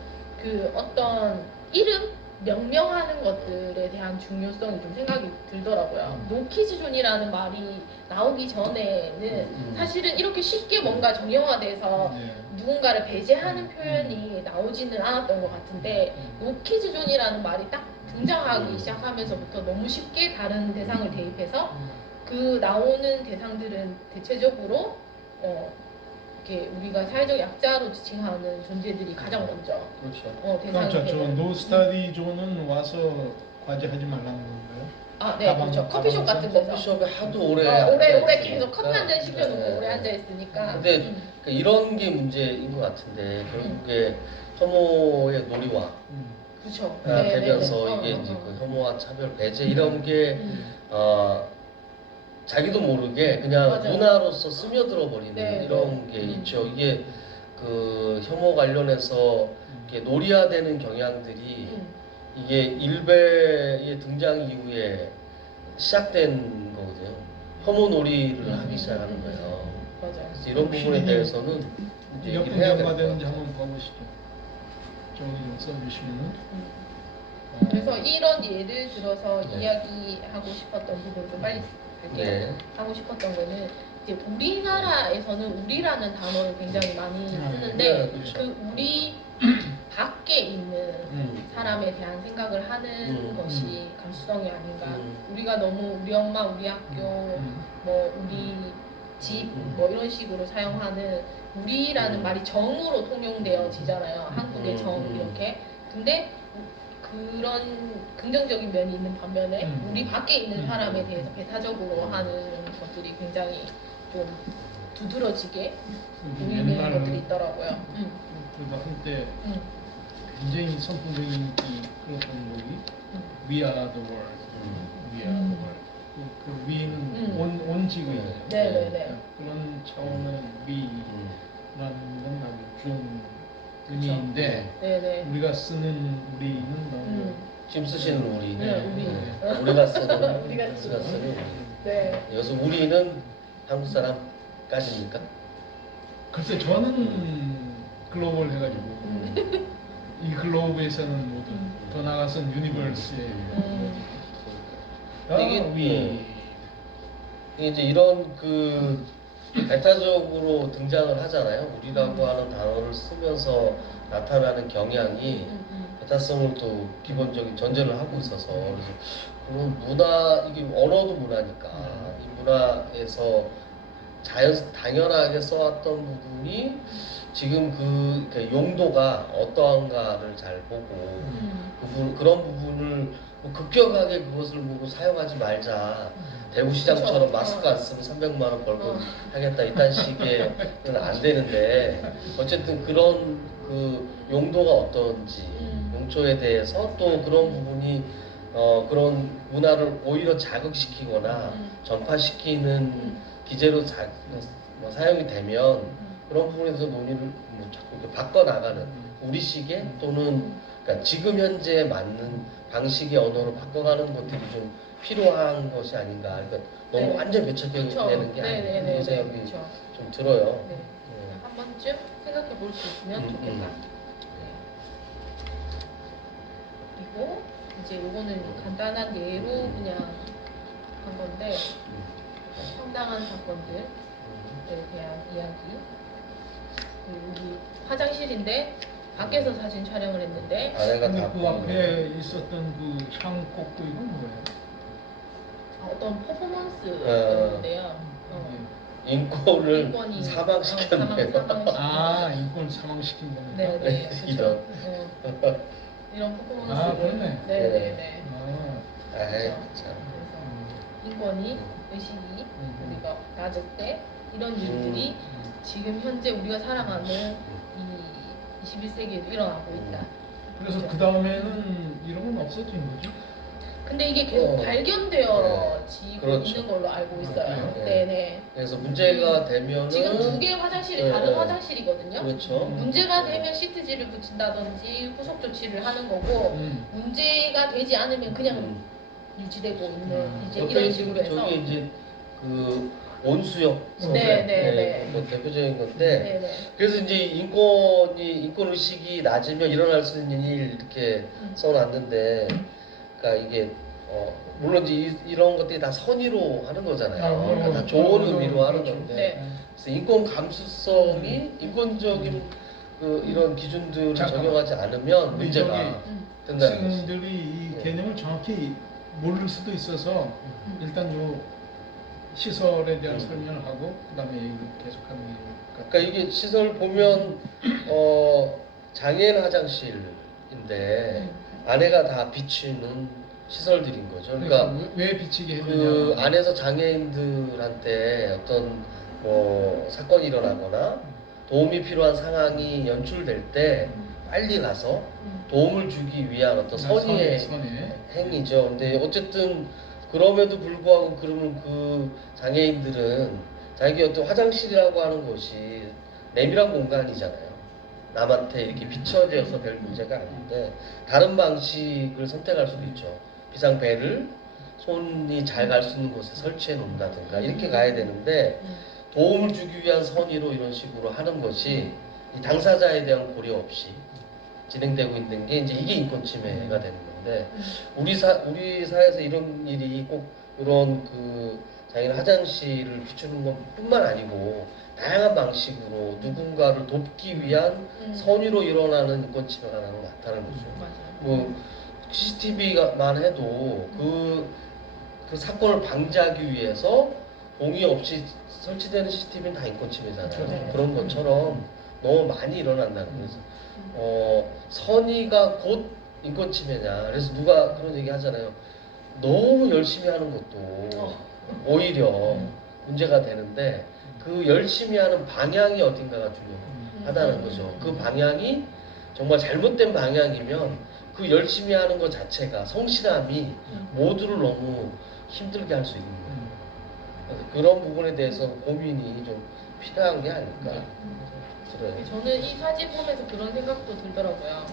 그 어떤 이름 명명하는 것들에 대한 중요성이 좀 생각이 들더라고요. 노키즈존이라는 말이 나오기 전에는 사실은 이렇게 쉽게 뭔가 정형화돼서 누군가를 배제하는 표현이 나오지는 않았던 것 같은데 노키즈존이라는 말이 딱 등장하기 시작하면서부터 너무 쉽게 다른 대상을 대입해서 그 나오는 대상들은 대체적으로 이렇게 우리가 사회적 약자로 지칭하는 존재들이 가장 먼저 대상이 그렇죠. 되는. 노스타디 존은 와서 과제하지 말라는 건가요? 아, 네, 그렇죠. 커피숍 같은 데서. 커피숍에 하도 오래 오래 계속 커피 한 잔 시켜놓고 오래 앉아 있으니까. 근데 그러니까 이런 게 문제인 것 같은데 결국에 혐오의 놀이와 그렇죠. 되면서 이게 이제 그 혐오와 차별 배제 이런 게 자기도 모르게 그냥 맞아요. 문화로서 스며들어 버리는 네, 이런 게 있죠. 이게 그 혐오 관련해서 이렇게 놀이화되는 경향들이 이게 일베의 등장 이후에 시작된 거거든요. 혐오 놀이를 하기 시작하는 거예요. 맞아요. 그래서 이런 부분에 대해서는 이제 몇 얘기를 해야 분정가 될것 되는지 같아요. 한번 봐보시죠. 정리 좀 써주시면은. 그래서 이런 예를 들어서 이야기하고 싶었던 부분 좀 빨리 할게요. 네. 하고 싶었던 거는 이제 우리나라에서는 우리라는 단어를 굉장히 많이 쓰는데 네, 그렇죠. 그 우리 밖에 있는 사람에 대한 생각을 하는 것이 감수성이 아닌가. 우리가 너무 우리 엄마, 우리 학교, 뭐 우리 집, 뭐 이런 식으로 사용하는 우리라는 말이 정으로 통용되어지잖아요. 한국의 정 이렇게. 근데 그런 긍정적인 면이 있는 반면에 우리 밖에 있는 사람에 대해서 배타적으로 하는 것들이 굉장히 좀 두드러지게 보이는 것들이 있더라고요. 그래서 한때 굉장히 선풍적인 그랬던 곡이 We Are the World. We Are the World. 그 We는 온 지구예요. 네네네. 그런 차원의 We라는 건 아주 좋은 의미인데 네네. 우리가 쓰는 우리는 너무 지금 쓰시는 우리, 네, 우리가 쓰는 우리가 쓰는 우리. 네. 여기서 우리는 한국 사람까지입니까? 글쎄 저는 글로벌 해가지고 이 글로브에서는 모두 더 나아가서는 유니버스의 이게 이제 이런 그 배타적으로 등장을 하잖아요. 우리라고 하는 단어를 쓰면서 나타나는 경향이 배타성을 또 기본적인 전제를 하고 있어서 그래서 그런 문화 이게 언어도 문화니까 이 문화에서 당연하게 써왔던 부분이 지금 그 용도가 어떠한가를 잘 보고 그런 부분을 뭐 급격하게 그것을 보고 사용하지 말자. 대구시장처럼 그쵸. 마스크 안 쓰면 300만 원 벌금 하겠다 이딴 식의 안 되는데 어쨌든 그런 그 용도가 어떤지 용초에 대해서 또 그런 부분이 그런 문화를 오히려 자극시키거나 전파시키는 기제로 사용이 되면 그런 부분에서 논의를 뭐 자꾸 이렇게 바꿔나가는 우리식의 또는 그러니까 지금 현재에 맞는 방식의 언어로 바꿔가는 것들이 좀 필요한 것이 아닌가. 그러니까 너무 네. 완전 배척되는 그쵸. 게 아닌가 그런 생각이 그쵸. 좀 들어요. 네. 한 번쯤 생각해 볼 수 있으면 좋겠다. 네. 그리고 이제 요거는 간단한 예로 그냥 한 건데 황당한 사건들에 대한 이야기. 여기 화장실인데 밖에서 사진 촬영을 했는데 아내가 근데 다 그 앞에 있었던 그 향곡도 이건 뭐예요? 어떤 퍼포먼스였는데요. 인권을 인권이 사망시켰네요. 아 인권 사망시킨 겁니까? 네네. 이런. 이런 퍼포먼스를. 아, 그러네. 네네네. 아이 그렇죠. 참. 그래서 인권이 의식이 우리가 낮을 때 이런 일들이 지금 현재 우리가 살아가는 이 21세기에도 일어나고 있다. 그래서 그렇죠. 그 다음에는 이런 건 없어진 거죠. 근데 이게 계속 발견되어지고 그렇죠. 있는 걸로 알고 있어요. 네. 네네. 그래서 문제가 되면은 지금 두 개의 화장실이 네. 다른 화장실이거든요. 그렇죠. 문제가 되면 시트지를 붙인다든지 후속 조치를 하는 거고 문제가 되지 않으면 그냥 유지되고 있는 이제 이런 식으로 해서 저게 이제 그 온수역 네, 네, 네. 뭐 대표적인 건데 네네. 그래서 이제 인권 의식이 낮으면 일어날 수 있는 일 이렇게 써놨는데 그러니까 이게 물론 이제 이런 것들이 다 선의로 하는 거잖아요. 그러니까 다 좋은 의미로 하는 건데 네. 그래서 인권 감수성이 인권적인 그 이런 기준들을 잠깐만. 적용하지 않으면 근데 문제가 음. 된다는 거죠. 학생들이 이 네. 개념을 정확히 모를 수도 있어서 일단 요 시설에 대한 설명을 하고 그다음에 얘기를 계속하는 게 좋을 것 그러니까 이게 시설 보면 장애인 화장실인데 안에가 다 비치는 시설들인 거죠. 그러니까 왜 비치게 그 했느냐. 안에서 장애인들한테 어떤 뭐 사건이 일어나거나 도움이 필요한 상황이 연출될 때 빨리 가서 도움을 주기 위한 어떤 선의의 선의. 행위죠. 근데 어쨌든 그럼에도 불구하고 그러면 그 장애인들은 자기 어떤 화장실이라고 하는 것이 내밀한 공간이잖아요. 남한테 이렇게 비춰져서 별 문제가 아닌데 다른 방식을 선택할 수도 있죠. 비상벨을 손이 잘 갈 수 있는 곳에 설치해 놓는다든가 이렇게 가야 되는데 도움을 주기 위한 선의로 이런 식으로 하는 것이 이 당사자에 대한 고려 없이 진행되고 있는 게 이제 이게 인권 침해가 되는 건데 우리 사회에서 이런 일이 꼭 이런 그 장애인 화장실을 비추는 것뿐만 아니고 다양한 방식으로 누군가를 돕기 위한 선의로 일어나는 인권 침해가 많다는 거죠. 맞아요. 뭐 CCTV만 해도 그 사건을 방지하기 위해서 동의 없이 설치되는 CCTV는 다 인권 침해잖아요. 네. 그런 것처럼 너무 많이 일어난다는 거예요. 선의가 곧 인권 침해냐. 그래서 누가 그런 얘기 하잖아요. 너무 열심히 하는 것도 오히려 문제가 되는데 그 열심히 하는 방향이 어딘가가 중요하다는 거죠. 그 방향이 정말 잘못된 방향이면 그 열심히 하는 것 자체가 성실함이 모두를 너무 힘들게 할 수 있는 거예요. 그래서 그런 부분에 대해서 고민이 좀 필요한 게 아닐까 들어요. 저는 이 사진 보면서 그런 생각도 들더라고요.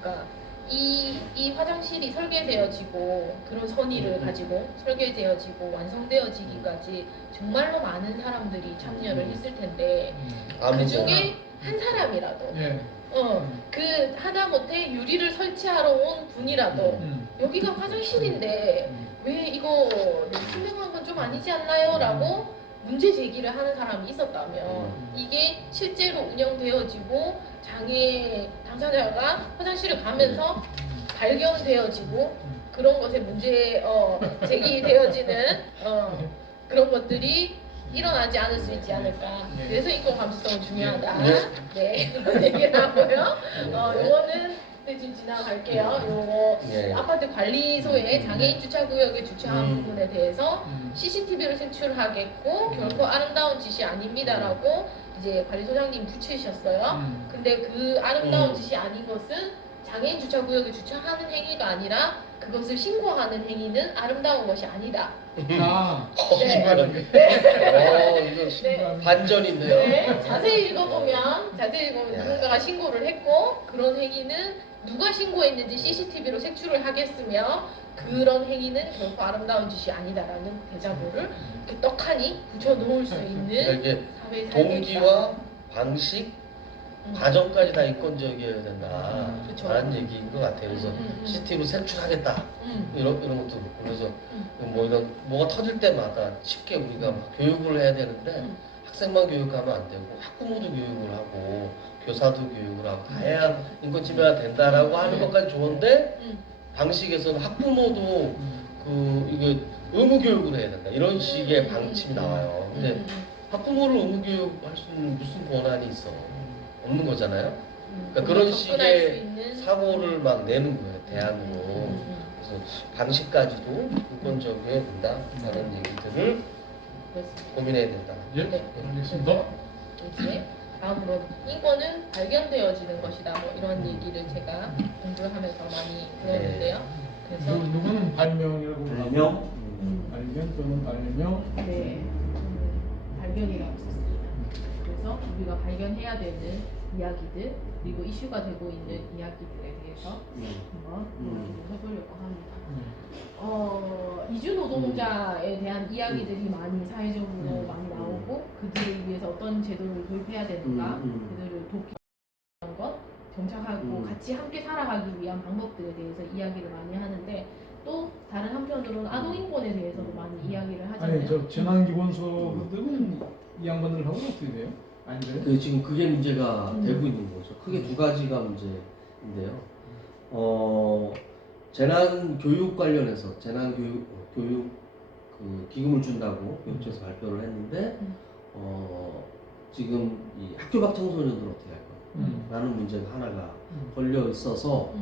그러니까 이 화장실이 설계되어지고 그런 선의를 가지고 설계되어지고 완성되어지기까지 정말로 많은 사람들이 참여를 했을 텐데 그 중에 한 사람이라도 예. 그 하다못해 유리를 설치하러 온 분이라도 여기가 화장실인데 왜 이거 투명한 건 좀 아니지 않나요? 라고 문제 제기를 하는 사람이 있었다면 이게 실제로 운영되어지고 장애 당사자가 화장실을 가면서 발견되어지고 그런 것에 문제 제기되어지는 그런 것들이 일어나지 않을 수 있지 않을까. 네. 그래서 인권 감수성은 중요하다. 네. 네, 그런 얘기를 하고요. 이거는 지금 지나갈게요. 요거 네. 아파트 관리소에 장애인 주차구역에 주차한 부분에 대해서 음. CCTV를 색출하겠고 결코 아름다운 짓이 아닙니다라고 이제 관리소장님 붙이셨어요. 근데 그 아름다운 짓이 아닌 것은 장애인 주차구역에 주차하는 행위가 아니라 그것을 신고하는 행위는 아름다운 것이 아니다. 아, 네. 신고하는 이거 네. 반전인데요. 네, 자세히 읽어보면 누군가가 신고를 했고 그런 행위는 누가 신고했는지 CCTV로 색출을 하겠으며 그런 행위는 결코 아름다운 짓이 아니다라는 대자보를 이렇게 떡하니 붙여놓을 수 그러니까 있는 이게 사회에 살고 동기와 방식, 과정까지 다 인권적이어야 된다. 그쵸. 라는 얘기인 것 같아요. 그래서 CCTV 색출하겠다. 이런 것도 그렇고 그래서 뭐 이런 뭐가 터질 때마다 쉽게 우리가 막 교육을 해야 되는데 학생만 교육하면 안 되고 학부모도 교육을 하고 교사도 교육을 하고 다 해야 인권 침해가 된다라고 하는 것까지 좋은데 방식에서는 학부모도 그 이게 의무 교육을 해야 된다 이런 식의 방침이 나와요. 근데 학부모를 의무 교육할 수 있는 무슨 권한이 있어? 없는 거잖아요. 그러니까 그런 접근할 수 식의 있는 사고를 막 내는 거예요 대안으로. 그래서 방식까지도 인권적이어야 된다라는 얘기들을 그렇습니다. 고민해야 된다. 예, 네. 알겠습니다. 이제 다음으로 인권은 발견되어지는 것이다. 뭐 이런 얘기를 제가 공부를 하면서 많이 배웠는데요. 그래서 누구는 발명이라고 발명? 발견 또는 발명. 네, 발견이라고 썼습니다. 그래서 우리가 발견해야 되는 이야기들 그리고 이슈가 되고 있는 이야기들에 대해서 한번 좀 해보려고 합니다. 이주 노동자에 대한 이야기들이 많이 사회적으로 많이 나오고 그들을 위해서 어떤 제도를 도입해야 되는가, 그들을 돕기 위한 것, 정착하고 같이 함께 살아가기 위한 방법들에 대해서 이야기를 많이 하는데 또 다른 한편으로는 아동인권에 대해서도 많이 이야기를 하잖아요. 아니 저 재난기본소득은 이 양반들 하고 어떻게 돼요? 아닌데요? 지금 그게 문제가 되고 있는 거죠. 크게 두 가지가 문제인데요. 재난 교육 관련해서 재난 교육 그 기금을 준다고 교육청에서 발표를 했는데 지금 이 학교 밖 청소년들 어떻게 할 거라는 문제가 하나가 걸려 있어서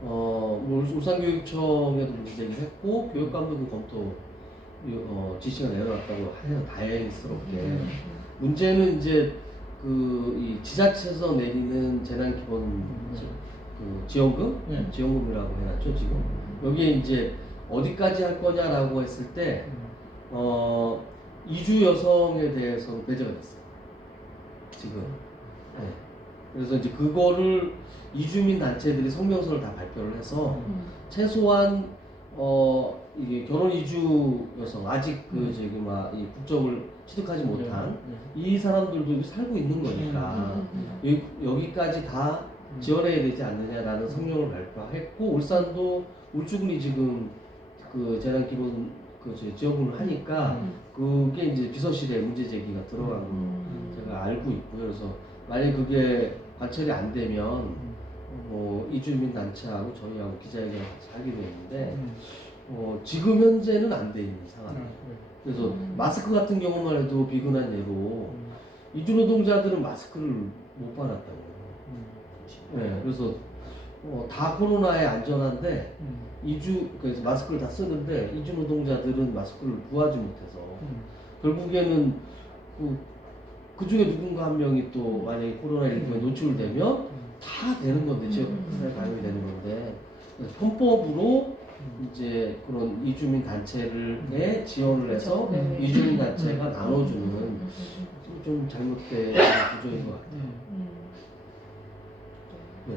울산교육청에도 문제 제기를 했고 교육감독은 검토 지시가 내려왔다고 해서 다행스럽게 문제는 이제 이 지자체에서 내리는 재난 기본 그 지원금, 지원금이라고 해놨죠 지금. 여기에 이제 어디까지 할 거냐라고 했을 때 이주 여성에 대해서는 배제가 됐어요 지금. 네. 그래서 이제 그거를 이주민 단체들이 성명서를 다 발표를 해서 최소한 이게 결혼 이주 여성 아직 이 국적을 취득하지 못한 이 사람들도 살고 있는 거니까 여기까지 다 지원해야 되지 않느냐라는 성명을 발표했고 울산도 울주군이 지금 그 재난 기본 지원금을 하니까 그게 이제 비서실에 문제 제기가 들어간 거 제가 알고 있고요. 그래서 만약 그게 관철이 안 되면 이주민 단체하고 저희하고 기자회견을 같이 하기로 했는데 지금 현재는 안 돼 있는 상황. 그래서 마스크 같은 경우만 해도 비근한 예로 이주 노동자들은 마스크를 못 받았다고. 네, 그래서 다 코로나에 안전한데 그래서 마스크를 다 쓰는데 이주 노동자들은 마스크를 구하지 못해서 결국에는 그 중에 누군가 한 명이 또 만약에 코로나19에 노출되면 다 되는 건데 지역사회 감염이 되는 건데 편법으로 이제 그런 이주민 단체를 지원을 해서 이주민 단체가 나눠주는 좀 잘못된 구조인 것 같아요. 네.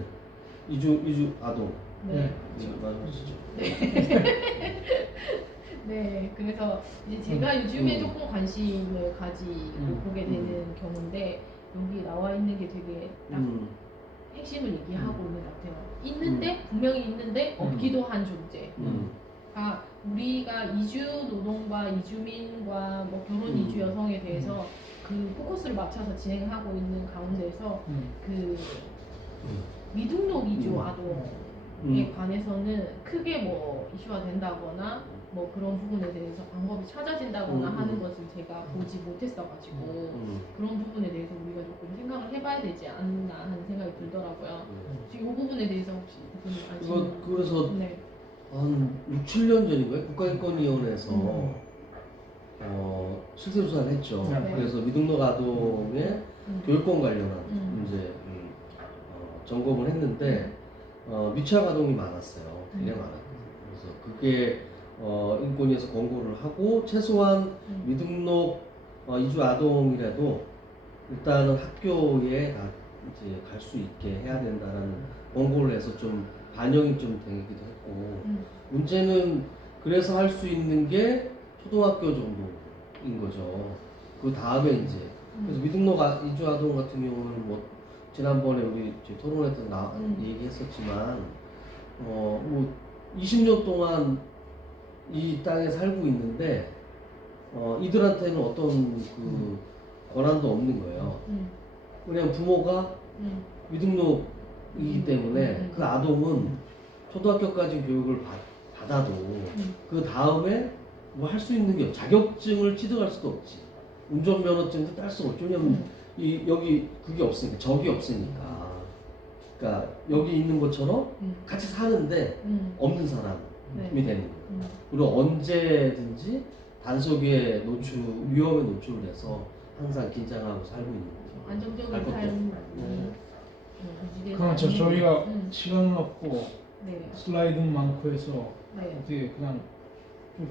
이주 아동. 네. 말씀하시죠. 네, 그래서 이제 제가 요즘에 조금 관심을 가지고 보게 되는 경우인데 여기 나와 있는 게 되게 딱 핵심을 얘기하고 있는 것 같아요. 있는데 분명히 있는데 없기도 한 존재. 우리가 이주 노동과 이주민과 뭐 결혼 이주 여성에 대해서 그 포커스를 맞춰서 진행하고 있는 가운데서 그 미등록 이주 아동에 관해서는 크게 뭐 이슈화 된다거나 뭐 그런 부분에 대해서 방법이 찾아진다거나 하는 것을 제가 보지 못했어가지고 그런 부분에 대해서 우리가 조금 생각을 해봐야 되지 않나 하는 생각이 들더라고요. 지금 이 부분에 대해서 혹시 부분이 그래서 한 6, 7년 전인가요? 국가인권위원회에서 실태 조사를 했죠. 그래서 미등록 아동의 교육권 관련한 문제를 점검을 했는데 미취학 아동이 많았어요. 되게 많았어요. 그래서 그게 인권위에서 권고를 하고 최소한 미등록 이주 아동이라도 일단은 학교에 이제 갈 수 있게 해야 된다라는 권고를 해서 좀 반영이 좀 되기도 했고 문제는 그래서 할 수 있는 게 초등학교 정도인 거죠. 그 다음에 이제 그래서 미등록 이주 아동 같은 경우는 뭐 지난번에 우리 토론회 때 얘기했었지만 뭐 20년 동안 이 땅에 살고 있는데 이들한테는 어떤 그 권한도 없는 거예요. 그냥 부모가 미등록이기 때문에 그 아동은 초등학교까지 교육을 받아도 그 다음에 뭐 할 수 있는 게 자격증을 취득할 수도 없지. 운전면허증도 딸 수 없죠. 왜냐면 여기 그게 없으니까 적이 없으니까. 그러니까 여기 있는 것처럼 같이 사는데 없는 사람이 되는 거예요. 그리고 언제든지 단속에 위험에 노출돼서 항상 긴장하고 살고 있는 거죠. 안정적인 삶을 그렇죠. 아니에요. 저희가 시간은 없고 네. 슬라이드 많고 해서 네. 어떻게 그냥 쭉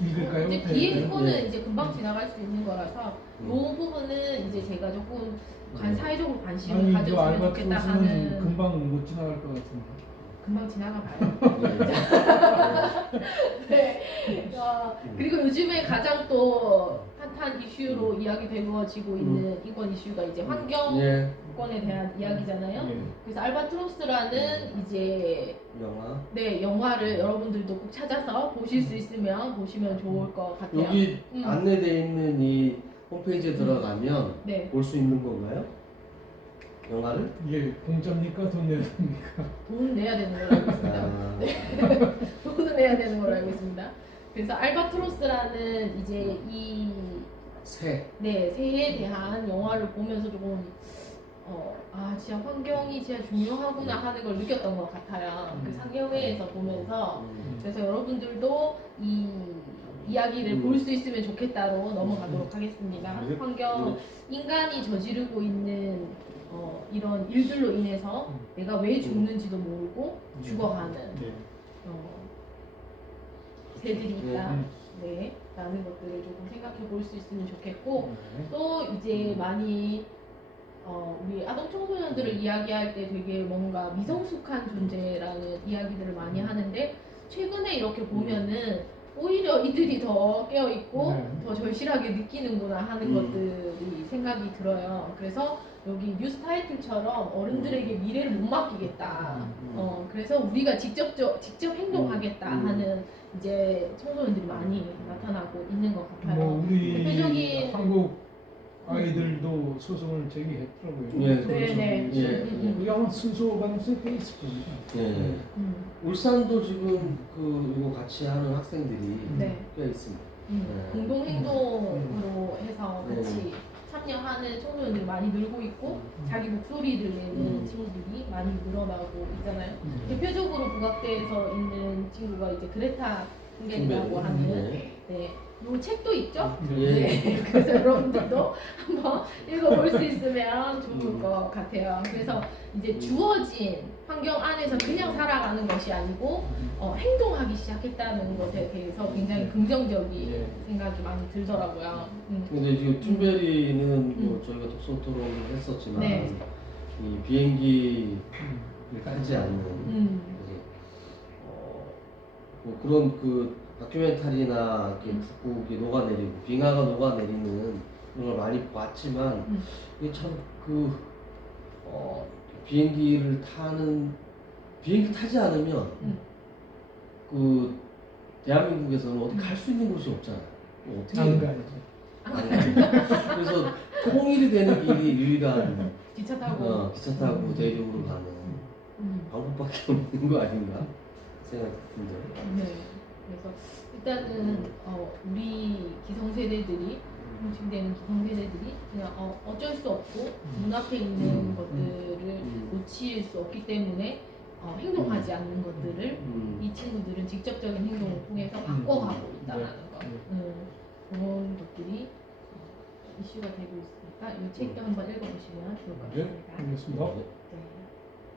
읽을까요? 이제 네. 뒤에 거는 네. 이제 금방 지나갈 수 있는 거라서 이 부분은 이제 제가 조금 사회적으로 관심을 아니 그 가져주면 좋겠다 알바트로스는 하는 금방 못 지나갈 것 같은데. 금방 지나가 봐요. 네. 그리고 요즘에 가장 또 핫한 이슈로 이야기되어지고 있는 이권 이슈가 이제 환경권에 예. 대한 이야기잖아요. 예. 그래서 알바트로스라는 이제 영화. 네 영화를 여러분들도 꼭 찾아서 보실 수 있으면 보시면 좋을 것 같아요. 여기 안내되어 있는 이 홈페이지에 들어가면 네. 볼 수 있는 건가요? 영화를? 이게 공짜입니까? 돈 내야 됩니까? 돈 내야 되는 걸로 알고 있습니다. 아, 돈을 내야 되는 걸로 알고 있습니다. 그래서 알바트로스라는 이제 이 새. 네, 새에 대한 영화를 보면서 조금 진짜 환경이 진짜 중요하구나 하는 걸 느꼈던 것 같아요. 그 상영회에서 보면서 그래서 여러분들도 이 이야기를 볼 수 있으면 좋겠다로 넘어가도록 하겠습니다. 네. 환경 인간이 저지르고 있는 이런 일들로 인해서 내가 왜 죽는지도 모르고 죽어가는 네. 새들이 있다. 네. 네, 라는 것들을 조금 생각해 볼 수 있으면 좋겠고 네. 또 이제 많이 우리 아동 청소년들을 이야기할 때 되게 뭔가 미성숙한 존재라는 이야기들을 많이 하는데 최근에 이렇게 보면은 오히려 이들이 더 깨어있고 네. 더 절실하게 느끼는구나 하는 것들이 생각이 들어요. 그래서 여기 뉴스 타이틀처럼 어른들에게 미래를 못 맡기겠다. 그래서 우리가 직접 행동하겠다 하는 이제 청소년들이 많이 나타나고 있는 것 같아요. 뭐 우리 대표적인 한국 아이들도 소송을 제기했더라고요. 예. 네네. 예. 우리가 아마 순서 가능성이 꽤 있을 겁니다. 예. 울산도 지금 그 이거 같이 하는 학생들이 네. 꽤 있습니다. 공동 행동으로 해서 네. 같이 참여하는 청소년들이 많이 늘고 있고 자기 목소리를 내는 친구들이 많이 늘어나고 있잖아요. 대표적으로 북악대에서 있는 친구가 이제 그레타 툰베리라고 하는 네. 요 책도 있죠? 예. 네. 그래서 여러분들도 한번 읽어볼 수 있으면 좋을 것 같아요. 그래서 이제 주어진 환경 안에서 그냥 살아가는 것이 아니고 행동하기 시작했다는 것에 대해서 굉장히 긍정적인 예. 생각이 많이 들더라고요. 근데 지금 툰베리는 뭐 저희가 독서 토론을 했었지만 네. 이 비행기를 타지 않는 그래서 뭐 그런 그 다큐멘터리나 이렇게 북극이 녹아내리고 빙하가 녹아내리는 그런 걸 많이 봤지만 이게 참 비행기를 타지 않으면 그 대한민국에서는 어디 갈 수 있는 곳이 없잖아요. 어떻게 안 해요? 가야죠. 그래서 통일이 되는 길이 유일한 기차 타고 기차 타고 대륙으로 가는 방법밖에 없는 거 아닌가 생각이 듭니다. 네. 그래서 일단은 우리 기성세대들이 형성되는 기성세대들이 그냥 어쩔 수 없고 눈앞에 있는 것들을 놓칠 수 없기 때문에 행동하지 않는 것들을 이 친구들은 직접적인 행동을 통해서 바꿔가고 있다는 것 그런 것들이 이슈가 되고 있으니까 이 책도 한번 읽어보시면 좋을 것 네, 같습니다. 알겠습니다.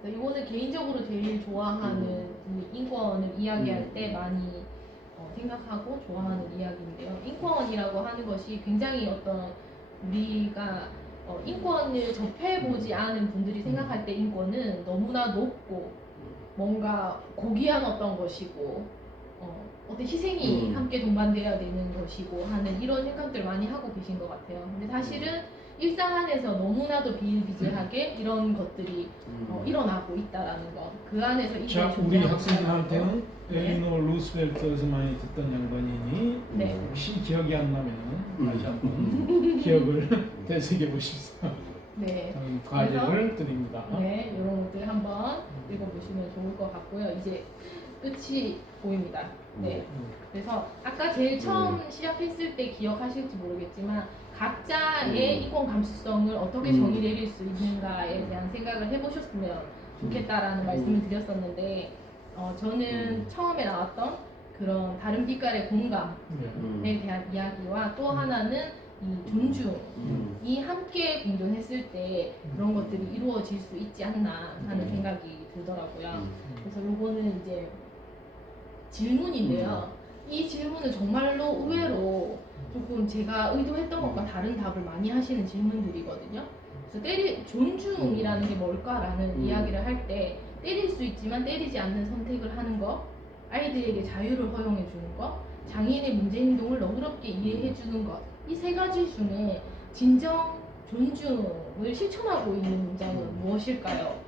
네. 이거는 개인적으로 제일 좋아하는 이 인권을 이야기할 때 많이 생각하고 좋아하는 이야기인데요. 인권이라고 하는 것이 굉장히 어떤 우리가 인권을 접해보지 않은 분들이 생각할 때 인권은 너무나 높고 뭔가 고귀한 어떤 것이고 어떤 희생이 함께 동반되어야 되는 것이고 하는 이런 생각들을 많이 하고 계신 것 같아요. 근데 사실은 일상 안에서 너무나도 비일비재하게 이런 것들이 일어나고 있다라는 것. 그 안에서 이게 자, 우리 학생들한테는 엘리노 루스벨트에서 많이 듣던 양반이니 네. 혹시 기억이 안 나면 다시 한번 기억을 되새겨 보십시오. 네. 과제를 드립니다. 네, 이런 것들 한번 읽어보시면 좋을 것 같고요. 이제 끝이 보입니다. 네. 그래서 아까 제일 처음 시작했을 때 기억하실지 모르겠지만 각자의 인권 감수성을 어떻게 정의 내릴 수 있는가에 대한 생각을 해보셨으면 좋겠다라는 말씀을 드렸었는데 저는 처음에 나왔던 그런 다른 빛깔의 공감에 대한 이야기와 또 하나는 이 존중이 함께 공존했을 때 그런 것들이 이루어질 수 있지 않나 하는 생각이 들더라고요. 그래서 요거는 이제 질문인데요. 이 질문은 정말로 의외로 조금 제가 의도했던 것과 다른 답을 많이 하시는 질문들이거든요. 그래서 존중이라는 게 뭘까라는 이야기를 할 때 때릴 수 있지만 때리지 않는 선택을 하는 거, 아이들에게 자유를 허용해 주는 거, 장애인의 문제 행동을 너그럽게 이해해 주는 것, 이 세 가지 중에 진정 존중을 실천하고 있는 문장은 무엇일까요?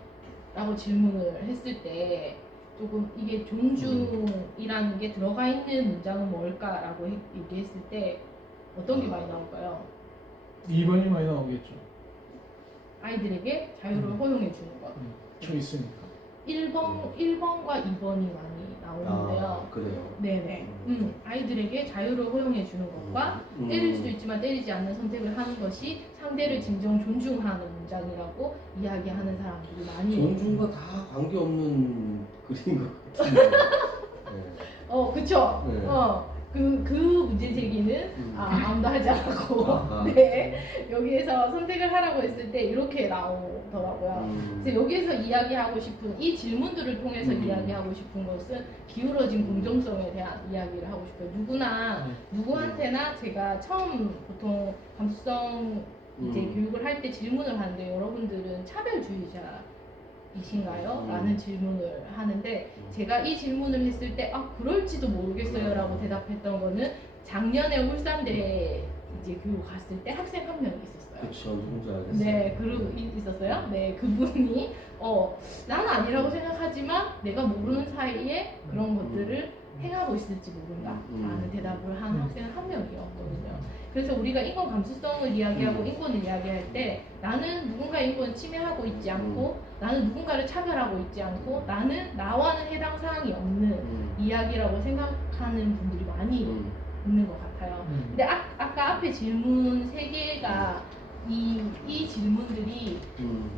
라고 질문을 했을 때 조금 이게 존중이라는 게 들어가 있는 문장은 뭘까라고 얘기했을 때 어떤 게 많이 나올까요? 2번이 많이 나오겠죠. 아이들에게 자유를 허용해 주는 것. 초이스니까. 1번과 2번이 많이 나오는데요. 아, 그래요. 네네. 아이들에게 자유를 허용해 주는 것과 때릴 수 있지만 때리지 않는 선택을 하는 것이 상대를 진정 존중하는 문장이라고 이야기하는 사람들이 많이 존중과 다 관계없는 글인 것 같은데. 네. 그쵸. 네. 그 문제 제기는 아무도 하지 않았고, 네. 여기에서 선택을 하라고 했을 때 이렇게 나오더라고요. 그래서 여기에서 이야기하고 싶은 이 질문들을 통해서 이야기하고 싶은 것은 기울어진 공정성에 대한 이야기를 하고 싶어요. 누구한테나 제가 처음 보통 감수성 이제 교육을 할 때 질문을 하는데 여러분들은 차별주의자이신가요? 라는 질문을 하는데 제가 이 질문을 했을 때 그럴지도 모르겠어요 라고 대답했던 거는 작년에 울산대 이제 교육 갔을 때 학생 한 명이 있었어요. 그렇죠. 누군지 알겠어요. 네, 그리고 있었어요. 네, 그분이 난 아니라고 생각하지만 내가 모르는 사이에 그런 것들을 행하고 있을지 모른다라는 대답을 한 학생 한 명이었거든요. 그래서 우리가 인권 감수성을 이야기하고 인권을 이야기할 때 나는 누군가의 인권을 침해하고 있지 않고 나는 누군가를 차별하고 있지 않고 나는 나와는 해당 사항이 없는 이야기라고 생각하는 분들이 많이 있는 것 같아요. 근데 아까 앞에 질문 3개가 이 질문들이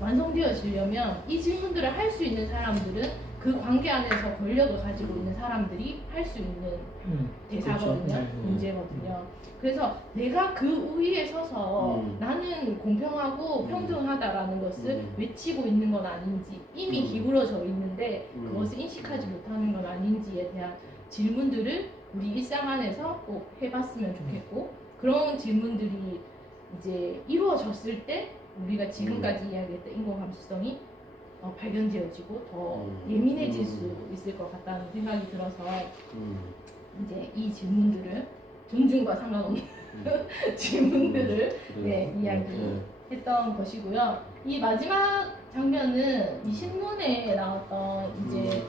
완성되어지려면 이 질문들을 할 수 있는 사람들은 그 관계 안에서 권력을 가지고 있는 사람들이 할 수 있는 대사거든요. 그렇죠. 문제거든요. 그래서 내가 그 위에 서서 나는 공평하고 평등하다라는 것을 외치고 있는 건 아닌지 이미 기울어져 있는데 그것을 인식하지 못하는 건 아닌지에 대한 질문들을 우리 일상 안에서 꼭 해봤으면 좋겠고 그런 질문들이 이제 이루어졌을 때 우리가 지금까지 이야기했던 인권 감수성이 발견되어지고 더 예민해질 수 있을 것 같다는 생각이 들어서 이제 이 질문들을 존중과 상관없는 질문들을 이야기했던 것이고요. 이 마지막 장면은 이 신문에 나왔던 이제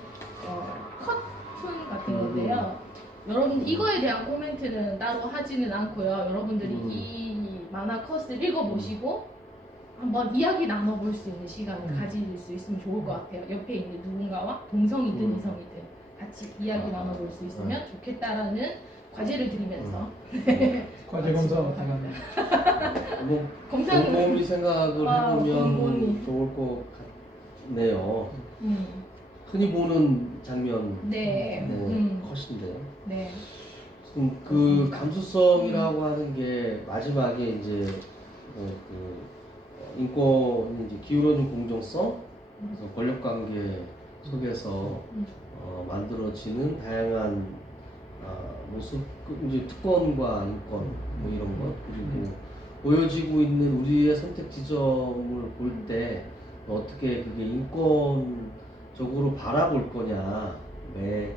컷툰 같은 건데요. 여러분 이거에 대한 코멘트는 따로 하지는 않고요. 여러분들이 이 만화 컷을 읽어보시고 한번 이야기 나눠볼 수 있는 시간을 가질 수 있으면 좋을 것 같아요. 옆에 있는 누군가와 동성이든 이성이든 같이 이야기 나눠볼 수 있으면 좋겠다라는 과제를 드리면서 과제 검사 나가는. 곰곰이 생각을 해보면 곰곰이. 좋을 것 같네요. 흔히 보는 장면 컷인데. 네. 그 감수성이라고 하는 게 마지막에 이제 인권이 이제 기울어진 공정성, 그래서 권력 관계 속에서 만들어지는 다양한 모습, 이제 특권과 인권 뭐 이런 것 그리고 보여지고 있는 우리의 선택 지점을 볼 때 어떻게 그게 인권적으로 바라볼 거냐, 매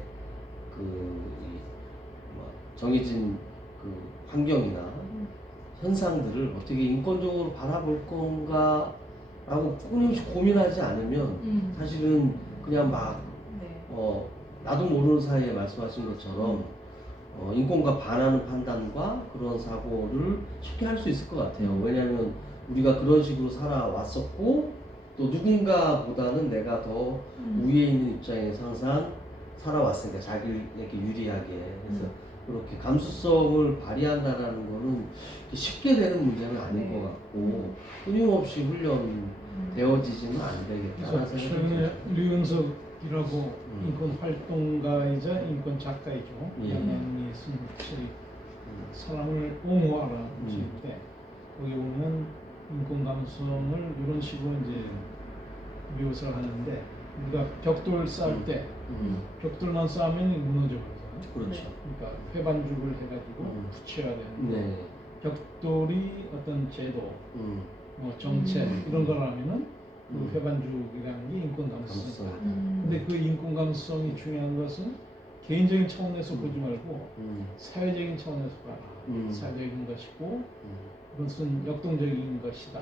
정해진 그 환경이나 현상들을 어떻게 인권적으로 바라볼 건가라고 끊임없이 고민하지 않으면 사실은 그냥 막 나도 모르는 사이에 말씀하신 것처럼 인권과 반하는 판단과 그런 사고를 쉽게 할 수 있을 것 같아요. 왜냐하면 우리가 그런 식으로 살아왔었고 또 누군가보다는 내가 더 위에 있는 입장에서 항상 살아왔으니까 자기에게 유리하게 그래서 그렇게 감수성을 발휘한다라는 거는 쉽게 되는 문제는 아닌 것 같고 끊임없이 훈련되어지지는 안 되겠다는 그래서 생각이 최근에 듭니다. 류은석이라고 인권 활동가이자 인권 작가이죠. 예. 양양에 쓴 책이 사람을 옹호하라는 뜻인데 거기 보면 인권 감성을 이런 식으로 이제 묘사를 하는데 우리가 벽돌 쌓을 때 벽돌만 쌓으면 무너져버리잖아요. 그렇죠. 그러니까 회반죽을 해가지고 붙여야 되는데 네. 벽돌이 어떤 제도, 뭐 정책 이런 거라면은 그 회반죽이라는 게 인권 감성이다. 근데 그 인권 감성이 중요한 것은 개인적인 차원에서 보지 말고 사회적인 차원에서 봐라. 사회적인 것이고 그것은 역동적인 것이다.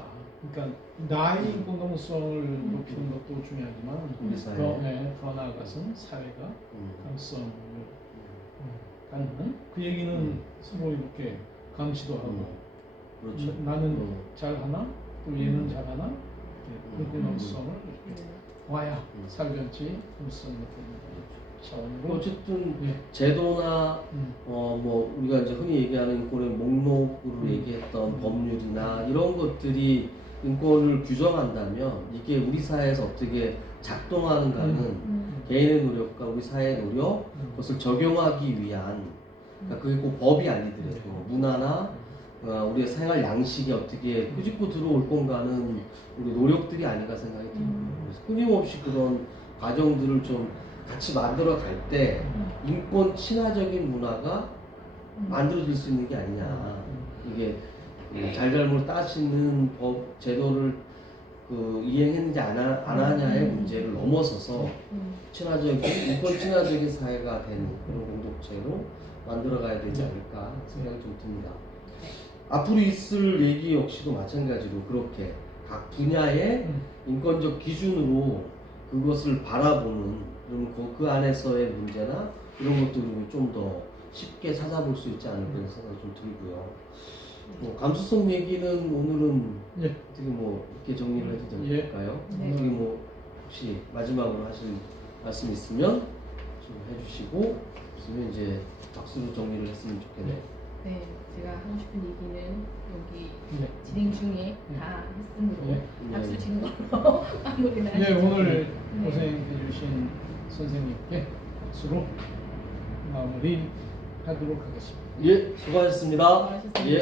그러니까 나의 인권 감성을 높이는 것도 중요하지만 우리 사회. 더 나아가서는 사회가 감성을 갖는 그 얘기는 서로 이렇게 감시도 하고 그렇죠. 나는 잘하나 또 얘는 잘하나 인권 감성을 이렇게 와야 살변치 감성 높이는 차원으로 어쨌든 예. 제도나 뭐 우리가 이제 흔히 얘기하는 인권의 목록으로 얘기했던 법률이나 이런 것들이 인권을 규정한다면 이게 우리 사회에서 어떻게 작동하는가는 개인의 노력과 우리 사회의 노력 그것을 적용하기 위한 그러니까 그게 꼭 법이 아니더라도 문화나 우리의 생활 양식이 어떻게 꾸짖고 들어올 건가는 우리 노력들이 아닌가 생각이 듭니다. 그래서 끊임없이 그런 과정들을 좀 같이 만들어 갈 때 인권 친화적인 문화가 만들어질 수 있는 게 아니냐. 이게 잘잘못 따지는 법 제도를 이행했는지 안 하냐의 문제를 넘어서서 친화적인 인권 친화적인 사회가 된 그런 공동체로 만들어 가야 되지 않을까 생각이 좀 듭니다. 앞으로 있을 얘기 역시도 마찬가지로 그렇게 각 분야의 인권적 기준으로 그것을 바라보는 그럼 그 안에서의 문제나 이런 것들을 좀 더 쉽게 찾아볼 수 있지 않을까 생각이 좀 들고요. 뭐 감수성 얘기는 오늘은 예. 어떻게 뭐 이렇게 정리를 해도 될까요? 네. 어떻게 뭐 혹시 마지막으로 하실 말씀 있으면 좀 해주시고 없으면 이제 박수로 정리를 했으면 좋겠네요. 네, 제가 하고 싶은 얘기는 여기 네. 진행 중에 다 했으므로 네. 박수 치는 걸로 마무리를 네, 하시죠. 오늘 네. 고생해 주신 선생님께 박수로 마무리 하도록 하겠습니다. 예, 수고하셨습니다. 수고하셨습니다. 예.